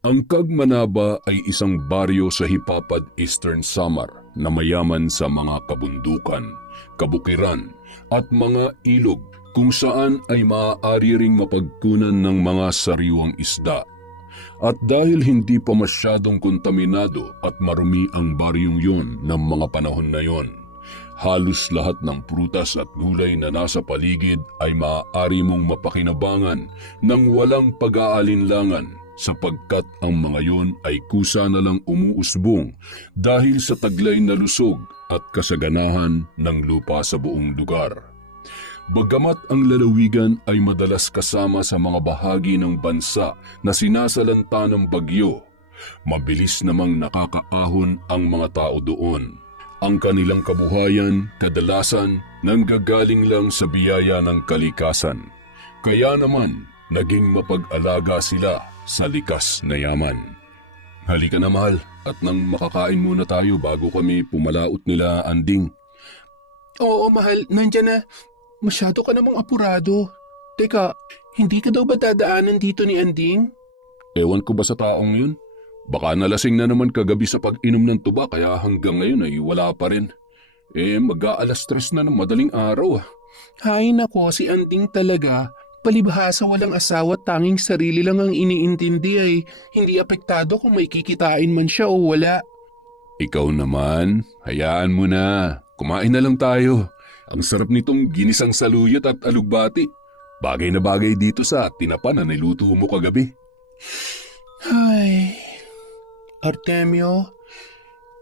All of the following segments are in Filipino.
Ang Cagmanaba ay isang baryo sa Hipapad, Eastern Samar na mayaman sa mga kabundukan, kabukiran at mga ilog kung saan ay maaari ring mapagkunan ng mga sariwang isda. At dahil hindi pa masyadong kontaminado at marumi ang baryong yon ng mga panahon na yon, halos lahat ng prutas at gulay na nasa paligid ay maaari mong mapakinabangan ng walang pag-aalinlangan sapagkat ang mga yon ay kusa na lang umuusbong dahil sa taglay na lusog at kasaganahan ng lupa sa buong lugar. Bagamat ang lalawigan ay madalas kasama sa mga bahagi ng bansa na sinasalanta ng bagyo, mabilis namang nakakaahon ang mga tao doon. Ang kanilang kabuhayan kadalasan nanggagaling lang sa biyaya ng kalikasan. Kaya naman, naging mapag-alaga sila sa likas na yaman. Halika na mahal, at nang makakain muna tayo bago kami pumalaot nila Anding. Oo mahal, nandyan na. Masyado ka namang apurado. Teka, hindi ka daw ba dadaanan dito ni Anding? Ewan ko ba sa taong yun? Baka nalasing na naman kagabi sa pag-inom ng tuba kaya hanggang ngayon ay wala pa rin. Mag-aalas 3 na ng madaling araw. Hay nako, si Anding talaga. Palibhasa walang asawa at tanging sarili lang ang iniintindi ay hindi apektado kung may kikitain man siya o wala. Ikaw naman, hayaan mo na. Kumain na lang tayo. Ang sarap nitong ginisang saluyot at alugbati. Bagay na bagay dito sa tinapa na niluto mo kagabi. Ay, Artemio,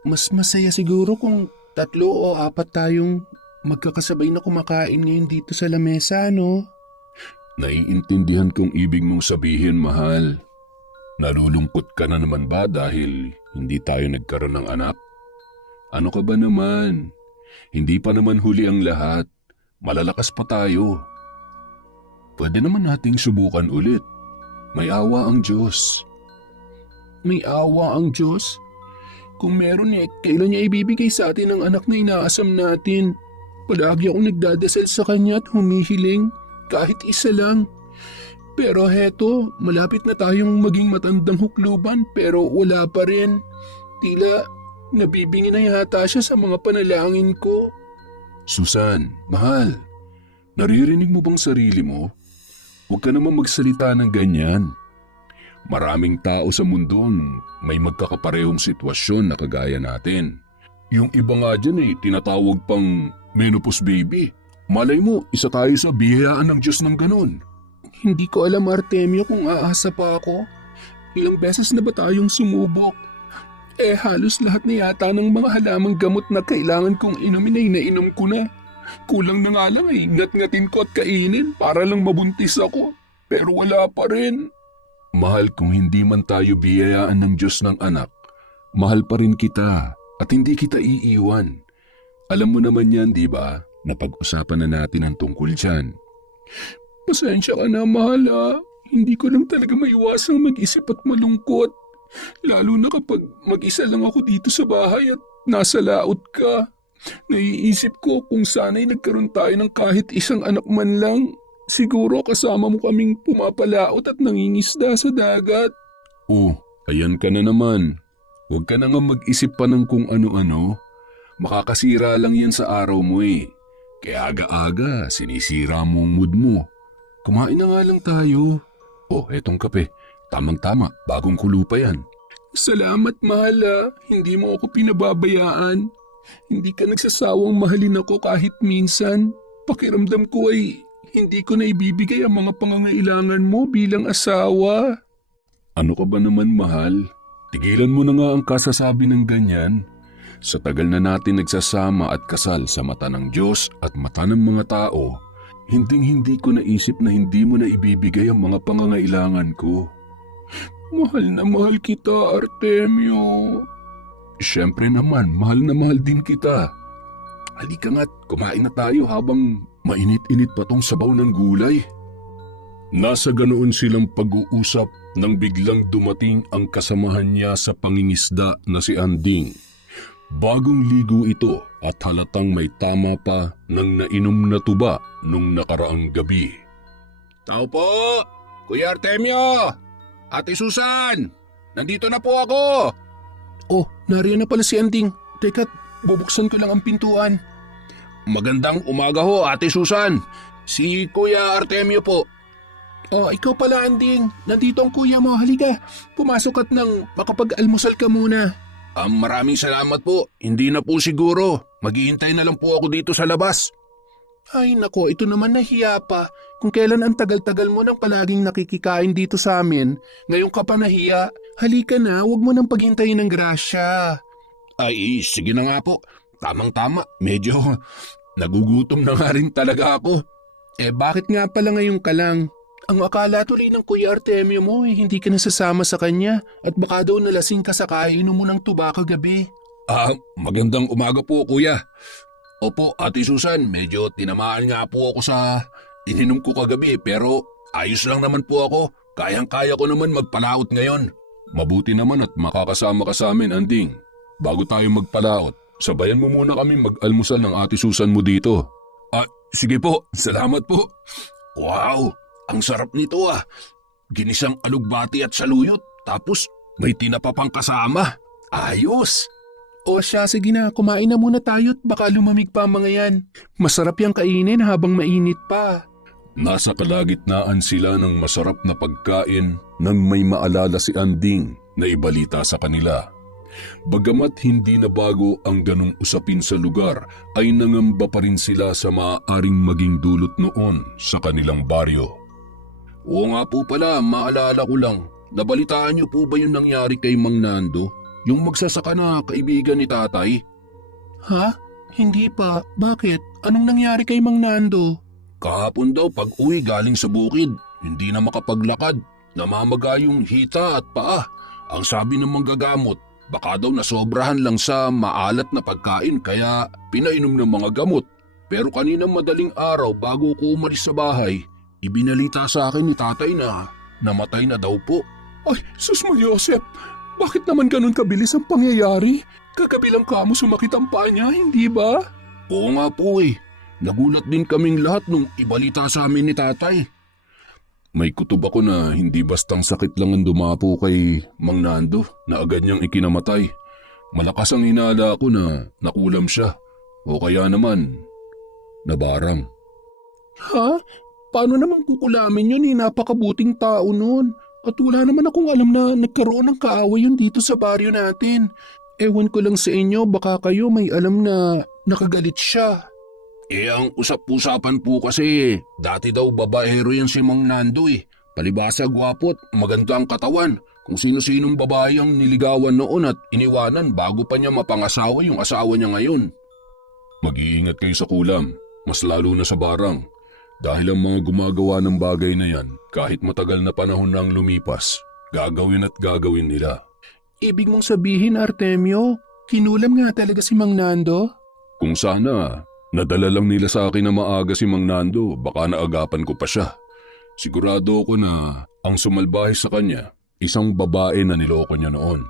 mas masaya siguro kung 3 o 4 tayong magkakasabay na kumakain ngayon dito sa lamesa, no? Naiintindihan kong ibig mong sabihin, mahal. Nalulungkot ka na naman ba dahil hindi tayo nagkaroon ng anak? Ano ka ba naman? Hindi pa naman huli ang lahat. Malalakas pa tayo. Pwede naman nating subukan ulit. May awa ang Diyos. May awa ang Diyos? Kung meron kailan niya ibibigay sa atin ang anak na inaasam natin? Palagi akong nagdadasal sa kanya at humihiling kahit isa lang. Pero heto, malapit na tayong maging matandang hukluban pero wala pa rin. Tila nabibingi na yata siya sa mga panalangin ko. Susan, mahal, naririnig mo bang sarili mo? Huwag ka naman magsalita ng ganyan. Maraming tao sa mundo ang may magkakaparehong sitwasyon na kagaya natin. Yung iba nga dyan tinatawag pang menopause baby. Malay mo, isa tayo sa biyayaan ng Diyos ng ganon. Hindi ko alam, Artemio, kung aasa pa ako. Ilang beses na ba tayong sumubok? Halos lahat na yata ng mga halamang gamot na kailangan kong inumin ay nainom ko na. Kulang na nga lang ngat-ngatin ko at kainin para lang mabuntis ako. Pero wala pa rin. Mahal, kung hindi man tayo biyayaan ng Diyos ng anak, mahal pa rin kita at hindi kita iiwan. Alam mo naman yan, di ba? Napag-usapan na natin ang tungkol dyan. Pasensya ka na, mahal ah. Hindi ko lang talaga maiwasang mag-isip at malungkot. Lalo na kapag mag-isa lang ako dito sa bahay at nasa laot ka. Naiisip ko kung sana'y nagkaroon tayo ng kahit isang anak man lang. Siguro kasama mo kaming pumapalaot at nangingisda sa dagat. Oh, ayan ka na naman. Huwag ka na nga mag-isip pa ng kung ano-ano. Makakasira lang yan sa araw mo Kaya aga-aga sinisira mo ang mood mo. Kumain na nga lang tayo. Oh, etong kape. Tamang-tama, bagong kulo pa yan. Salamat, mahal ah. Hindi mo ako pinababayaan. Hindi ka nagsasawang mahalin ako kahit minsan. Pakiramdam ko ay hindi ko na ibibigay ang mga pangangailangan mo bilang asawa. Ano ka ba naman, mahal? Tigilan mo na nga ang kasasabi ng ganyan. Sa tagal na natin nagsasama at kasal sa mata ng Diyos at mata ng mga tao, hinding-hindi ko naisip na hindi mo na ibibigay ang mga pangangailangan ko. Mahal na mahal kita, Artemio. Siyempre naman, mahal na mahal din kita. Halika nga't kumain na tayo habang mainit-init pa tong sabaw ng gulay. Nasa ganoon silang pag-uusap nang biglang dumating ang kasamahan niya sa pangingisda na si Anding. Bagong ligo ito at halatang may tama pa ng nainom na tuba nung nakaraang gabi. Tao po! Kuya Artemio! Ate Susan! Nandito na po ako! Oh, nariyan na pala si Anding. Teka, bubuksan ko lang ang pintuan. Magandang umaga ho, Ate Susan. Si Kuya Artemio po. Oh, ikaw pala, Anding. Nandito ang kuya mo. Halika, pumasok at nang makapag-almusal ka muna. Maraming salamat po. Hindi na po siguro. Maghihintay na lang po ako dito sa labas. Ay nako, ito naman nahiya pa. Kung kailan ang tagal-tagal mo nang palaging nakikikain dito sa amin, ngayon ka pa nahiya. Halika na, huwag mo nang paghintayin ng grasya. Ay, sige na nga po. Tamang-tama. Medyo nagugutom na nga rin talaga ako. Bakit nga pala ngayon ka lang? Ang akala tuloy ng Kuya Artemio mo hindi ka nasasama sa kanya at baka daw nalasing ka sa kainom mo ng tuba kagabi. Magandang umaga po, Kuya. Opo, Ate Susan, medyo tinamaan nga po ako sa ininom ko kagabi pero ayos lang naman po ako. Kayang-kaya ko naman magpalaot ngayon. Mabuti naman at makakasama ka sa amin, Anding. Bago tayo magpalaot, sabayan mo muna kami mag-almusal ng Ate Susan mo dito. Sige po, salamat po. Wow, ang sarap nito Ginisang alugbati at saluyot, tapos may tinapa pang kasama. Ayos! O siya, sige na, kumain na muna tayo at baka lumamig pa ang mga yan. Masarap yung kainin habang mainit pa. Nasa kalagitnaan sila ng masarap na pagkain nang may maalala si Anding na ibalita sa kanila. Bagamat hindi na bago ang ganong usapin sa lugar, ay nangamba pa rin sila sa maaaring maging dulot noon sa kanilang baryo. Oo nga po pala, maalala ko lang. Nabalitaan niyo po ba yung nangyari kay Mang Nando? Yung magsasaka na kaibigan ni tatay? Ha? Hindi pa. Bakit? Anong nangyari kay Mang Nando? Kahapon daw pag uwi galing sa bukid, hindi na makapaglakad. Namamaga yung hita at paa. Ang sabi ng manggagamot, baka daw nasobrahan lang sa maalat na pagkain kaya pinainom ng mga gamot. Pero kaninang madaling araw bago ko umalis sa bahay, ibinalita sa akin ni tatay na namatay na daw po. Ay, sus mo Joseph! Bakit naman ganun kabilis ang pangyayari? Kagabi lang kamo sumakit ang paa niya, hindi ba? Oo nga po Nagulat din kaming lahat nung ibalita sa amin ni tatay. May kutob ako na hindi bastang sakit lang ang dumapo kay Mang Nando na agad niyang ikinamatay. Malakas ang hinala ako na nakulam siya o kaya naman nabarang. Ha? Paano naman kukulamin yun napakabuting tao nun. At wala naman akong alam na nagkaroon ng kaaway yun dito sa baryo natin. Ewan ko lang sa inyo, baka kayo may alam na nakagalit siya. Ang usap-usapan po kasi, dati daw babaero yan si Mang Nando Palibasa gwapot, maganda ang katawan. Kung sino-sinong babae ang niligawan noon at iniwanan bago pa niya mapangasawa yung asawa niya ngayon. Mag-iingat kayo sa kulam, mas lalo na sa barang. Dahil ang mga gumagawa ng bagay na yan, kahit matagal na panahon nang lumipas, gagawin at gagawin nila. Ibig mong sabihin, Artemio, kinulam nga talaga si Mang Nando? Kung sana, nadala lang nila sa akin na maaga si Mang Nando, baka naagapan ko pa siya. Sigurado ako na ang sumalbahe sa kanya, isang babae na niloko niya noon.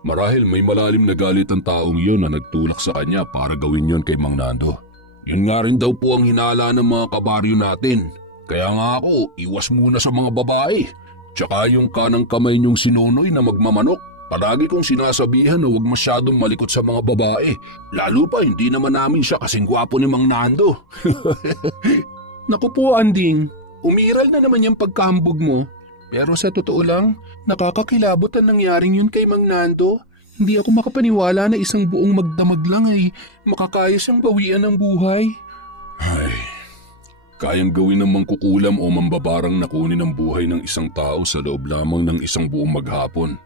Marahil may malalim na galit ang taong yun na nagtulak sa kanya para gawin yon kay Mang Nando. Yun nga rin daw po ang hinala ng mga kabaryo natin. Kaya nga ako, iwas muna sa mga babae. Tsaka yung kanang kamay niyong sinunoy na magmamanok. Palagi kong sinasabihan na huwag masyadong malikot sa mga babae. Lalo pa hindi naman namin siya kasing gwapo ni Mang Nando. Naku po, Anding. Umiral na naman yung pagkahambog mo. Pero sa totoo lang, nakakakilabot ang nangyaring yun kay Mang Nando. Hindi ako makapaniwala na isang buong magdamag lang ay makakaya siyang bawian ng buhay. Ay, kayang gawin ng mangkukulam o mambabarang na kunin ang buhay ng isang tao sa loob lamang ng isang buong maghapon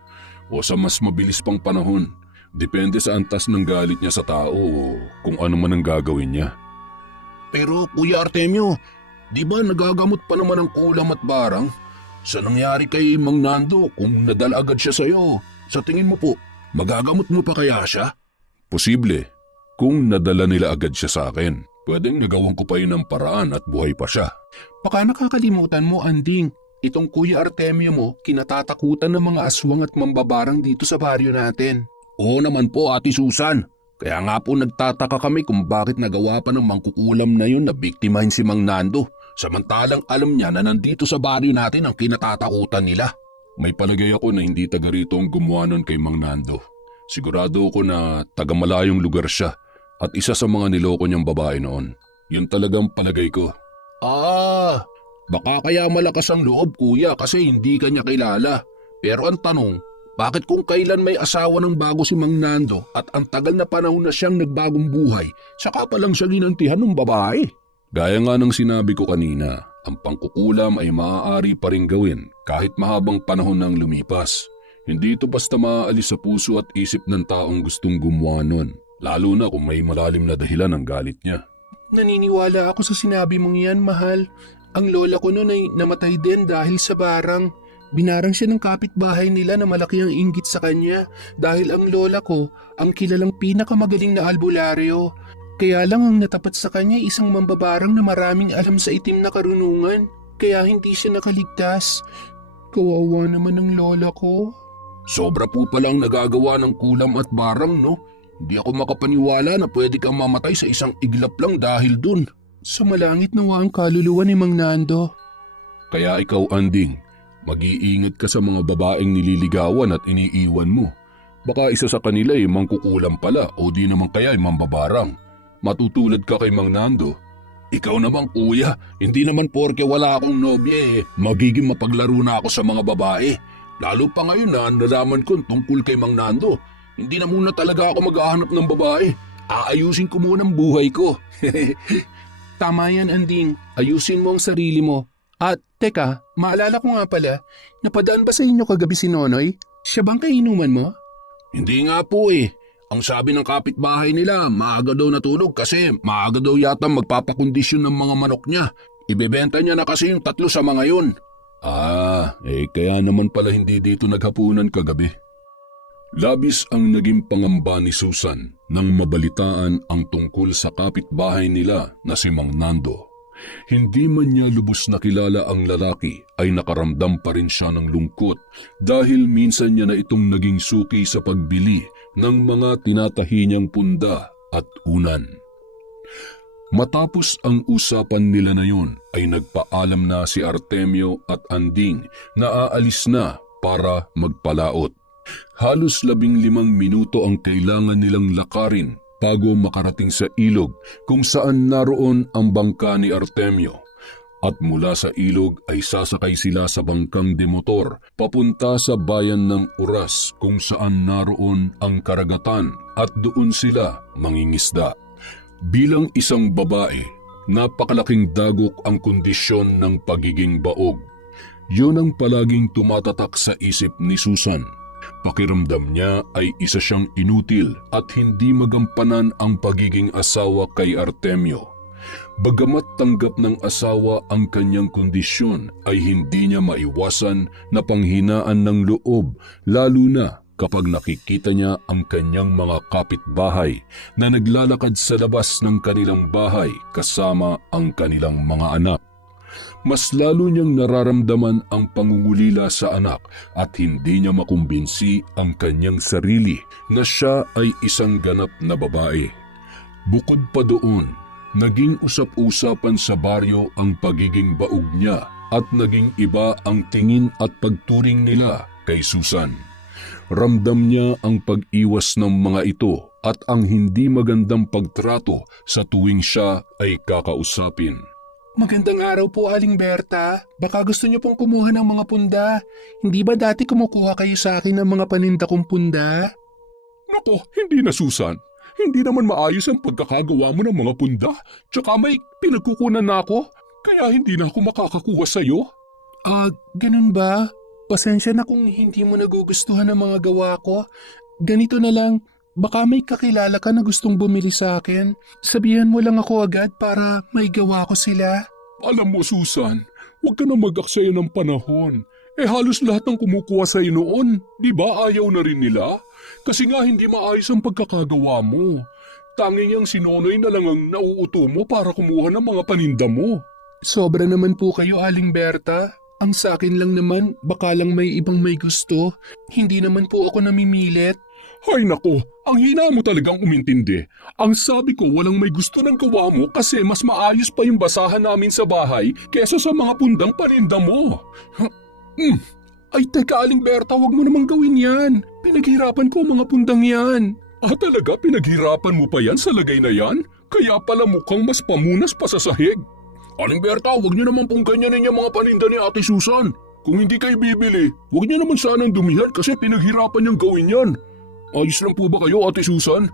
o sa mas mabilis pang panahon. Depende sa antas ng galit niya sa tao o kung ano man ang gagawin niya. Pero Kuya Artemio, di ba nagagamot pa naman ang kulam at barang? Sa nangyari kay Mang Nando kung nadala agad siya sa'yo, sa tingin mo po, magagamot mo pa kaya siya? Posible. Kung nadala nila agad siya sa akin, pwedeng nagawan ko pa yun ng paraan at buhay pa siya. Baka nakakalimutan mo, Anding. Itong Kuya Artemio mo, kinatatakutan ng mga aswang at mambabarang dito sa baryo natin. Oo naman po, Ate Susan. Kaya nga po nagtataka kami kung bakit nagawa pa ng mangkukulam na yun na biktimahin si Mang Nando. Samantalang alam niya na nandito sa baryo natin ang kinatatakutan nila. May palagay ako na hindi taga rito ang gumawa nun kay Mang Nando. Sigurado ako na taga malayong lugar siya at isa sa mga niloko niyang babae noon. Yun talagang palagay ko. Baka kaya malakas ang loob kuya kasi hindi ka niya kilala. Pero ang tanong, bakit kung kailan may asawa ng bago si Mang Nando at ang tagal na panahon na siyang nagbagong buhay, saka pa lang siya ginantihan ng babae? Gaya nga ng sinabi ko kanina, ang pangkukulam ay maaari pa rin gawin kahit mahabang panahon nang lumipas. Hindi ito basta maaalis sa puso at isip ng taong gustong gumawa nun, lalo na kung may malalim na dahilan ang galit niya. Naniniwala ako sa sinabi mong yan, mahal. Ang lola ko noon ay namatay din dahil sa barang. Binarang siya ng kapitbahay nila na malaki ang inggit sa kanya dahil ang lola ko ang kilalang pinakamagaling na albularyo. Kaya lang ang natapat sa kanya isang mambabarang na maraming alam sa itim na karunungan, kaya hindi siya nakaligtas. Kawawa naman ang lola ko. Sobra po palang nagagawa ng kulam at barang, no? Hindi ako makapaniwala na pwede kang mamatay sa isang iglap lang dahil dun. Sumalangit nawa ang kaluluwa ni Mang Nando. Kaya ikaw, Anding, mag-iingat ka sa mga babaeng nililigawan at iniiwan mo. Baka isa sa kanila ay mangkukulam pala o di naman kaya ay mambabarang. Matutulad ka kay Mang Nando. Ikaw naman kuya, hindi naman porke wala akong nobya magiging mapaglaro na ako sa mga babae. Lalo pa ngayon na nalaman ko tungkol kay Mang Nando. Hindi na muna talaga ako maghahanap ng babae. Aayusin ko muna ang buhay ko. Tama yan, Anding. Ayusin mo ang sarili mo. At teka, maalala ko nga pala, napadaan ba sa inyo kagabi si Nonoy? Siya bang kainuman mo? Hindi nga po Ang sabi ng kapitbahay nila, maaga daw natulog kasi maaga daw yata magpapakondisyon ng mga manok niya. Ibebenta niya na kasi yung 3 sa mga yun. Kaya naman pala hindi dito naghapunan kagabi. Labis ang naging pangamba ni Susan nang mabalitaan ang tungkol sa kapitbahay nila na si Mang Nando. Hindi man niya lubos na kilala ang lalaki ay nakaramdam pa rin siya ng lungkot dahil minsan niya na itong naging suki sa pagbili ng mga tinatahi niyang punda at unan. Matapos ang usapan nila na yun ay nagpaalam na si Artemio at Anding na aalis na para magpalaot. Halos 15 minuto ang kailangan nilang lakarin bago makarating sa ilog kung saan naroon ang bangka ni Artemio. At mula sa ilog ay sasakay sila sa bangkang demotor papunta sa bayan ng Uras kung saan naroon ang karagatan at doon sila mangingisda. Bilang isang babae, napakalaking dagok ang kondisyon ng pagiging baog. Yun ang palaging tumatatak sa isip ni Susan. Pakiramdam niya ay isa siyang inutil at hindi magampanan ang pagiging asawa kay Artemio. Bagamat tanggap ng asawa ang kanyang kondisyon ay hindi niya maiwasan na panghinaan ng loob lalo na kapag nakikita niya ang kanyang mga kapitbahay na naglalakad sa labas ng kanilang bahay kasama ang kanilang mga anak. Mas lalo niyang nararamdaman ang pangungulila sa anak at hindi niya makumbinsi ang kanyang sarili na siya ay isang ganap na babae. Bukod pa doon, naging usap-usapan sa baryo ang pagiging baog niya at naging iba ang tingin at pagturing nila kay Susan. Ramdam niya ang pag-iwas ng mga ito at ang hindi magandang pagtrato sa tuwing siya ay kakausapin. Magandang araw po, Aling Berta. Baka gusto niyo pong kumuha ng mga punda. Hindi ba dati kumukuha kayo sa akin ng mga paninda kong punda? Nako, hindi na Susan. Hindi naman maayos ang pagkakagawa mo ng mga punda. Tsaka may pinagkukunan na ako, kaya hindi na ako makakakuha sa'yo. Ganun ba? Pasensya na kung hindi mo nagugustuhan ang mga gawa ko. Ganito na lang. Baka may kakilala ka na gustong bumili sa akin. Sabihan mo lang ako agad para may gawa ko sila. Alam mo Susan, huwag ka na mag-aksaya ng panahon. Halos lahat ng kumukuha sa'yo noon, di ba ayaw na rin nila? Kasi nga hindi maayos ang pagkakagawa mo. Tanging ang si Nonoy na lang ang nauuto mo para kumuha ng mga paninda mo. Sobra naman po kayo, Aling Berta. Ang sa akin lang naman, baka lang may ibang may gusto. Hindi naman po ako namimilit. Ay nako, ang hina mo talagang umintindi. Ang sabi ko walang may gusto ng gawa mo kasi mas maayos pa yung basahan namin sa bahay kesa sa mga pundang paninda mo. Ay teka Aling Berta, huwag mo namang gawin yan. Pinaghirapan ko ang mga pundang yan. Talaga pinaghirapan mo pa yan sa lagay na yan? Kaya pala mukhang mas pamunas pa sa sahig. Aling Berta, huwag niyo naman pong ganyanin yung mga paninda ni Ate Susan. Kung hindi kayo bibili, huwag niyo naman sanang dumihan kasi pinaghirapan niyang gawin yan. Ayos lang po ba kayo, Ate Susan?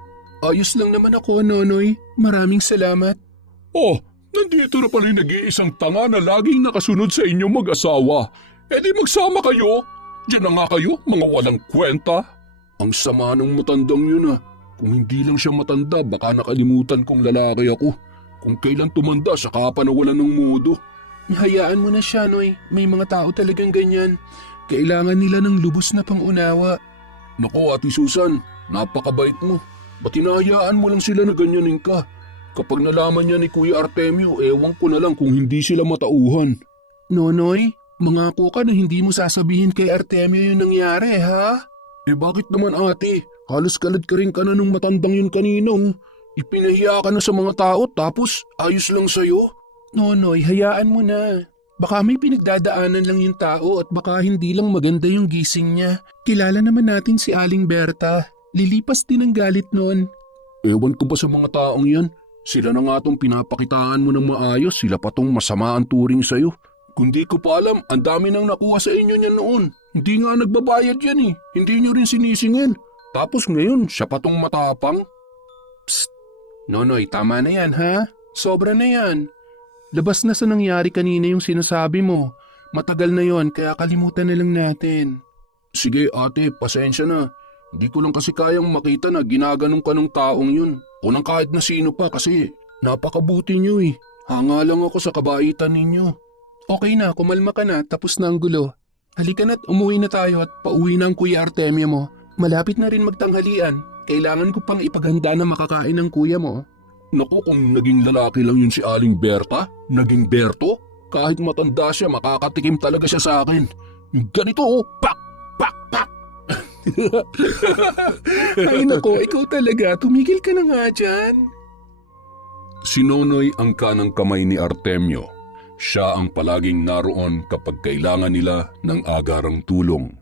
Ayos lang naman ako, Nonoy. Maraming salamat. Oh, nandito na pala yung nag-iisang tanga na laging nakasunod sa inyong mag-asawa. Di magsama kayo. Diyan na nga kayo, mga walang kwenta. Ang sama ng matandang yun ah. Kung hindi lang siya matanda, baka nakalimutan kong lalaki ako. Kung kailan tumanda, saka pa nawalan ng modo. Hayaan mo na siya, Noy. May mga tao talagang ganyan. Kailangan nila ng lubos na pangunawa. Nako, Ate Susan, napakabait mo. Ba't hinahayaan mo lang sila na ganyanin ka? Kapag nalaman niya ni Kuya Artemio, ewan ko na lang kung hindi sila matauhan. Nonoy, mangako ka na hindi mo sasabihin kay Artemio yung nangyari, ha? Bakit naman ate? Halos kalad-karing ka na nung matandang yun kaninong. Ipinahiya ka na sa mga tao tapos ayos lang sa'yo? Nonoy, hayaan mo na. Baka may pinagdadaanan lang yung tao at baka hindi lang maganda yung gising niya. Kilala naman natin si Aling Berta. Lilipas din ang galit nun. Ewan ko ba sa mga taong yan? Sila na nga tong pinapakitaan mo ng maayos, sila pa tong masama ang turing sa'yo. Kundi ko pa alam, ang dami nang nakuha sa inyo niyan noon. Hindi nga nagbabayad yan eh. Hindi nyo rin sinisingin. Tapos ngayon, siya pa tong matapang. Psst! Nonoy, tama na yan ha? Sobra na yan. Labas na sa nangyari kanina yung sinasabi mo. Matagal na yon kaya kalimutan na lang natin. Sige ate, pasensya na. Hindi ko lang kasi kayang makita na ginaganong ka ng taong yun. O ng kahit na sino pa kasi napakabuti nyo eh. Hanga lang ako sa kabaitan ninyo. Okay na, kumalma ka na, tapos na ang gulo. Halika na't umuwi na tayo at pauwi na ang Kuya Artemio mo. Malapit na rin magtanghalian. Kailangan ko pang ipaghanda na makakain ng kuya mo. Naku, kung naging lalaki lang yun si Aling Berta, naging Berto, kahit matanda siya, makakatikim talaga siya sa akin. Ganito oh, pak, pak, pak. Ay nako, ikaw talaga, tumigil ka na nga dyan. Si Nonoy ang kanang kamay ni Artemio. Siya ang palaging naroon kapag kailangan nila ng agarang tulong.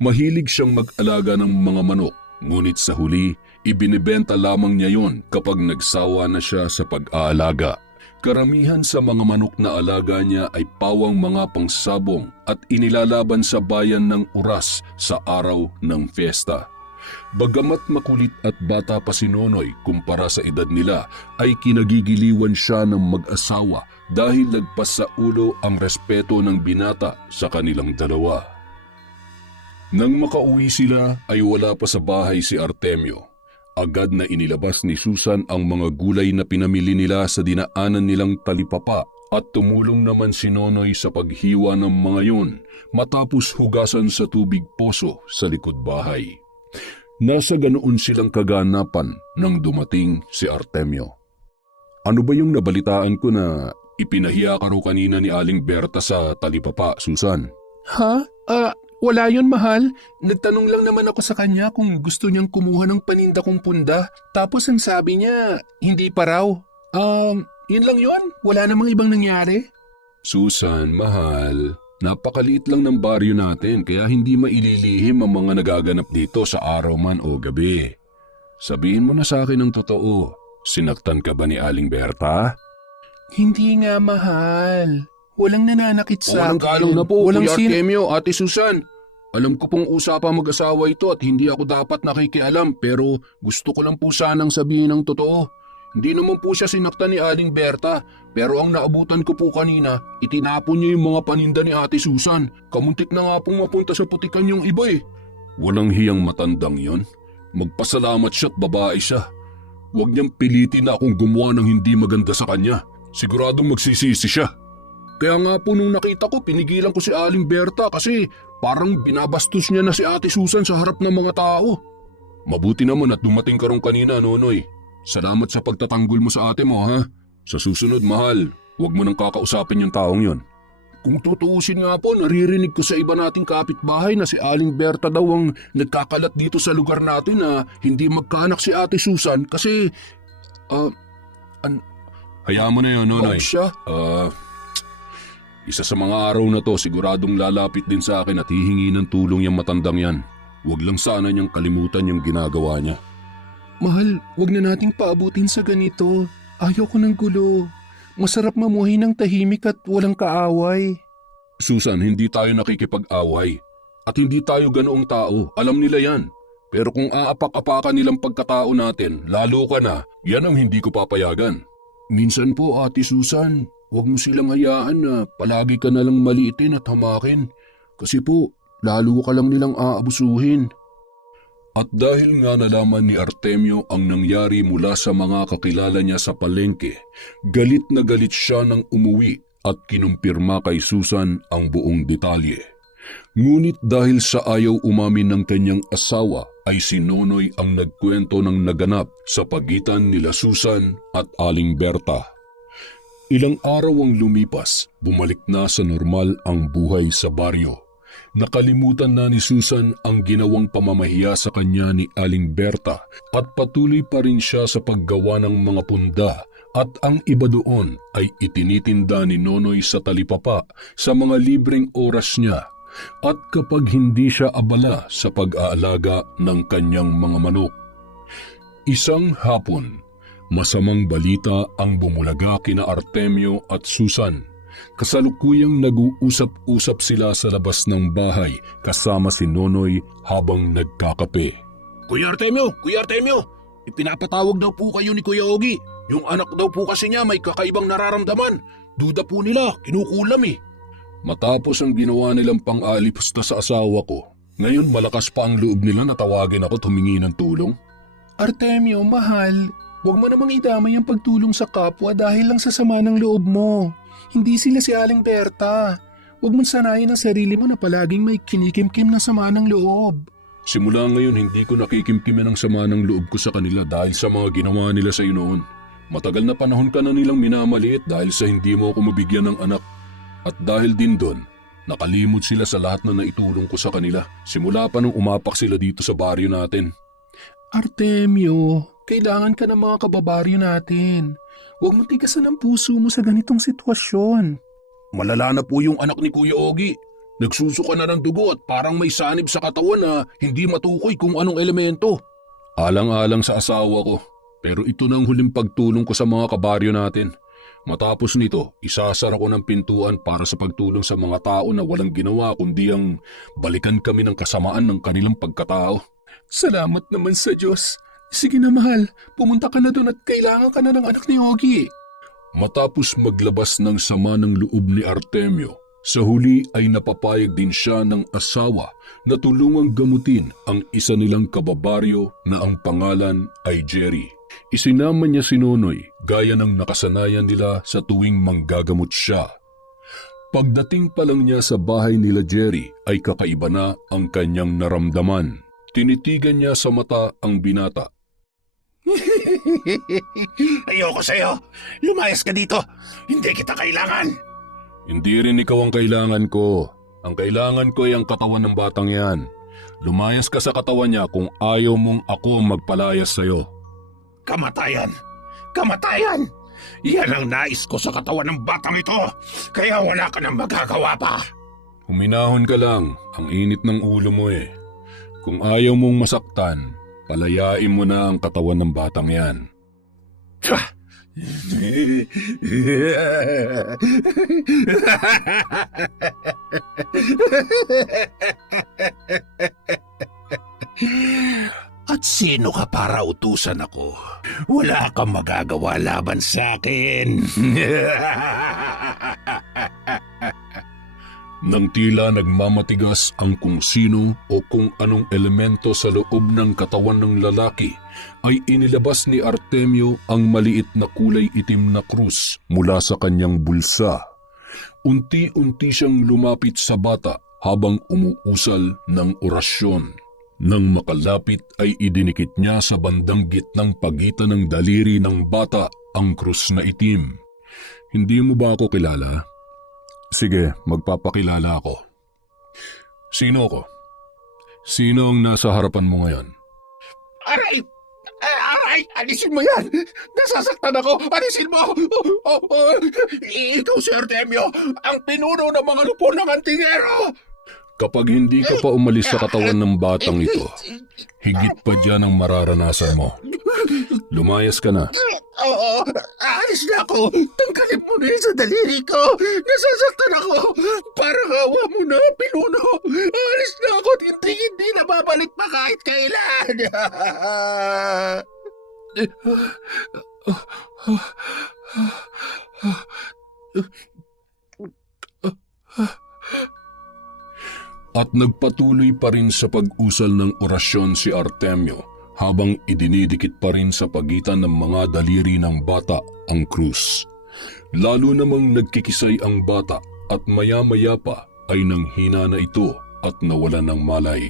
Mahilig siyang mag-alaga ng mga manok, ngunit sa huli, ibinibenta lamang niya yon kapag nagsawa na siya sa pag-aalaga. Karamihan sa mga manok na alaga niya ay pawang mga pangsabong at inilalaban sa bayan ng oras sa araw ng fiesta. Bagamat makulit at bata pa si Nonoy kumpara sa edad nila, ay kinagigiliwan siya ng mag-asawa dahil lagpas sa ulo ang respeto ng binata sa kanilang dalawa. Nang makauwi sila ay wala pa sa bahay si Artemio. Agad na inilabas ni Susan ang mga gulay na pinamili nila sa dinaanan nilang talipapa at tumulong naman si Nonoy sa paghiwa ng mga yun matapos hugasan sa tubig poso sa likod bahay. Nasa ganoon silang kaganapan nang dumating si Artemio. Ano ba yung nabalitaan ko na ipinahiya ka raw kanina ni Aling Berta sa talipapa, Susan? Ha? Wala yon mahal. Nagtanong lang naman ako sa kanya kung gusto niyang kumuha ng paninda kong punda. Tapos ang sabi niya, hindi pa raw. Yun lang yon. Wala namang ibang nangyari. Susan, mahal. Napakaliit lang ng baryo natin kaya hindi maililihim ang mga nagaganap dito sa araw man o gabi. Sabihin mo na sa akin ang totoo. Sinaktan ka ba ni Aling Berta? Hindi nga mahal. Walang nananakit sa Walang galang na po, Walang Kuya Artemio, Ate Susan. Alam ko pong usapang mag-asawa ito at hindi ako dapat nakikialam pero gusto ko lang po sanang sabihin ang totoo. Hindi naman po siya sinaktan ni Aling Berta pero ang naabutan ko po kanina, itinapon niya yung mga paninda ni Ate Susan. Kamuntik na nga pong mapunta sa putikan yung iba eh. Walang hiyang matandang yon. Magpasalamat siya at babae siya. Huwag niyang pilitin na akong gumawa ng hindi maganda sa kanya. Siguradong magsisisi siya. Kaya nga po nung nakita ko, pinigilan ko si Aling Berta kasi parang binabastos niya na si Ate Susan sa harap ng mga tao. Mabuti naman at dumating ka ron kanina, Nonoy. Salamat sa pagtatanggol mo sa ate mo, ha? Sa susunod, mahal, huwag mo nang kakausapin yung taong yon. Kung tutuusin nga po, naririnig ko sa iba nating kapitbahay na si Aling Berta daw ang nagkakalat dito sa lugar natin na hindi magkaanak si Ate Susan kasi... Hayaan mo na yun, Nonoy. Siya? Isa sa mga araw na to siguradong lalapit din sa akin at hihingi ng tulong yung matandang yan. Huwag lang sana niyang kalimutan yung ginagawa niya. Mahal, wag na nating paabutin sa ganito. Ayaw ko ng gulo. Masarap mamuhay ng tahimik at walang kaaway. Susan, hindi tayo nakikipag-away. At hindi tayo ganoong tao, alam nila yan. Pero kung aapak-apakan nilang pagkatao natin, lalo ka na, yan ang hindi ko papayagan. Minsan po, Ate Susan, huwag mo silang hayaan na palagi ka nalang maliitin at hamakin. Kasi po, lalo ka lang nilang aabusuhin. At dahil nga nalaman ni Artemio ang nangyari mula sa mga kakilala niya sa palengke, galit na galit siya nang umuwi at kinumpirma kay Susan ang buong detalye. Ngunit dahil sa ayaw umamin ng kanyang asawa ay si Nonoy ang nagkwento ng naganap sa pagitan nila Susan at Aling Berta. Ilang araw ang lumipas, bumalik na sa normal ang buhay sa baryo. Nakalimutan na ni Susan ang ginawang pamamahiya sa kanya ni Aling Berta at patuloy pa rin siya sa paggawa ng mga punda at ang iba doon ay itinitinda ni Nonoy sa talipapa sa mga libreng oras niya at kapag hindi siya abala sa pag-aalaga ng kanyang mga manok. Isang hapon, masamang balita ang bumulaga kina Artemio at Susan. Kasalukuyang nag-uusap-usap sila sa labas ng bahay kasama si Nonoy habang nagkakape. Kuya Artemio, ipinapatawag daw po kayo ni Kuya Ogie. Yung anak daw po kasi niya may kakaibang nararamdaman. Duda po nila, kinukulam eh. Matapos ang ginawa nilang pang-alipusta sa asawa ko, ngayon malakas pa ang loob nila na tawagin ako at humingi ng tulong. Artemio, mahal, huwag mo namang idamay ang pagtulong sa kapwa dahil lang sa sama ng loob mo. Hindi sila si Aling Berta. Huwag mong sanayin ang sarili mo na palaging may kinikimkim na sama ng loob. Simula ngayon hindi ko nakikimkimin ang sama ng loob ko sa kanila dahil sa mga ginawa nila sa iyo noon. Matagal na panahon ka na nilang minamaliit dahil sa hindi mo ako mabigyan ng anak. At dahil din doon, nakalimot sila sa lahat na naitulong ko sa kanila simula pa nung umapak sila dito sa baryo natin. Artemio, kailangan ka ng mga kababaryo natin. Huwag mong tigasan ang puso mo sa ganitong sitwasyon. Malala na po yung anak ni Kuya Ogie. Nagsusuka na ng dugo at parang may sanib sa katawan na hindi matukoy kung anong elemento. Alang-alang sa asawa ko, pero ito na ang huling pagtulong ko sa mga kabaryo natin. Matapos nito, isasara ko ng pintuan para sa pagtulong sa mga tao na walang ginawa kundi ang balikan kami ng kasamaan ng kanilang pagkatao. Salamat naman sa Diyos. Sige na mahal, pumunta ka na doon at kailangan ka na ng anak ni Ogie. Matapos maglabas ng sama ng loob ni Artemio, sa huli ay napapayag din siya ng asawa na tulungang gamutin ang isa nilang kababaryo na ang pangalan ay Jerry. Isinama niya si Nonoy gaya ng nakasanayan nila sa tuwing manggagamot siya. Pagdating pa lang niya sa bahay nila Jerry ay kakaiba na ang kanyang naramdaman. Tinitigan niya sa mata ang binata. Ayoko sa'yo. Lumayas ka dito. Hindi kita kailangan. Hindi rin ikaw ang kailangan ko. Ang kailangan ko ay ang katawan ng batang yan. Lumayas ka sa katawan niya kung ayaw mong ako ang magpalayas sa'yo. Kamatayan! Kamatayan! Yan ang nais ko sa katawan ng batang ito. Kaya wala ka nang magagawa pa. Huminahon ka lang. Ang init ng ulo mo eh. Kung ayaw mong masaktan, palayain mo na ang katawan ng batang yan. At sino ka para utusan ako? Wala kang magagawa laban sa akin. Nang tila nagmamatigas ang kung sino o kung anong elemento sa loob ng katawan ng lalaki, ay inilabas ni Artemio ang maliit na kulay itim na krus mula sa kanyang bulsa. Unti-unti siyang lumapit sa bata habang umuusal ng orasyon. Nang makalapit ay idinikit niya sa bandang gitnang pagitan ng daliri ng bata ang krus na itim. Hindi mo ba ako kilala? Sige, magpapakilala ako. Sino ko? Sino ang nasa harapan mo ngayon? Aray! Ay, alisin mo yan! Nasasaktan ako! Alisin mo! Ikaw si Artemio, ang pinuno ng mga lupon ng antingero! Kapag hindi ka pa umalis sa katawan ng batang ito, higit pa dyan ang mararanasan mo. Lumayas ka na. Oo, aalis na ako. Tanggalin mo na yun sa daliri ko. Nasasaktan ako. Parang hawa mo na, pinuno. Aalis na ako at hindi na babalik pa kahit kailan. At nagpatuloy pa rin sa pag-usal ng orasyon si Artemio habang idinidikit pa rin sa pagitan ng mga daliri ng bata ang krus. Lalo namang nagkikisay ang bata at maya-maya pa ay nanghina na ito at nawala ng malay.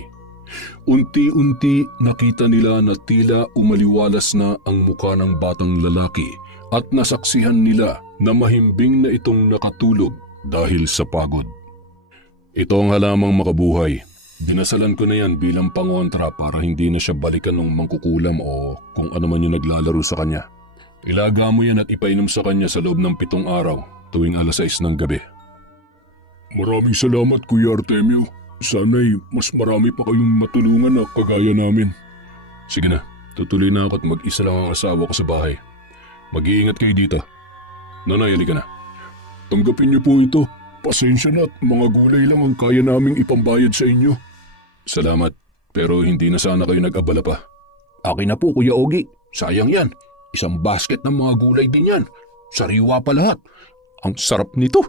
Unti-unti nakita nila na tila umaliwalas na ang muka ng batang lalaki at nasaksihan nila na mahimbing na itong nakatulog dahil sa pagod. Ito ang halamang makabuhay. Dinasalan ko na yan bilang pangontra para hindi na siya balikan ng mangkukulam o kung ano man yung naglalaro sa kanya. Ilaga mo yan at ipainom sa kanya sa loob ng 7 araw tuwing 6:00 ng gabi. Maraming salamat, Kuya Artemio. Sana'y mas marami pa kayong matulungan na kagaya namin. Sige na, tutuloy na ako at mag-isa lang ang asawa ko sa bahay. Mag-iingat kayo dito. Nanay, halika na. Tanggapin niyo po ito. Pasensya na at mga gulay lang ang kaya naming ipambayad sa inyo. Salamat, pero hindi na sana kayo nag-abala pa. Akin na po, Kuya Ogie. Sayang yan. Isang basket ng mga gulay din yan. Sariwa pa lahat. Ang sarap nito.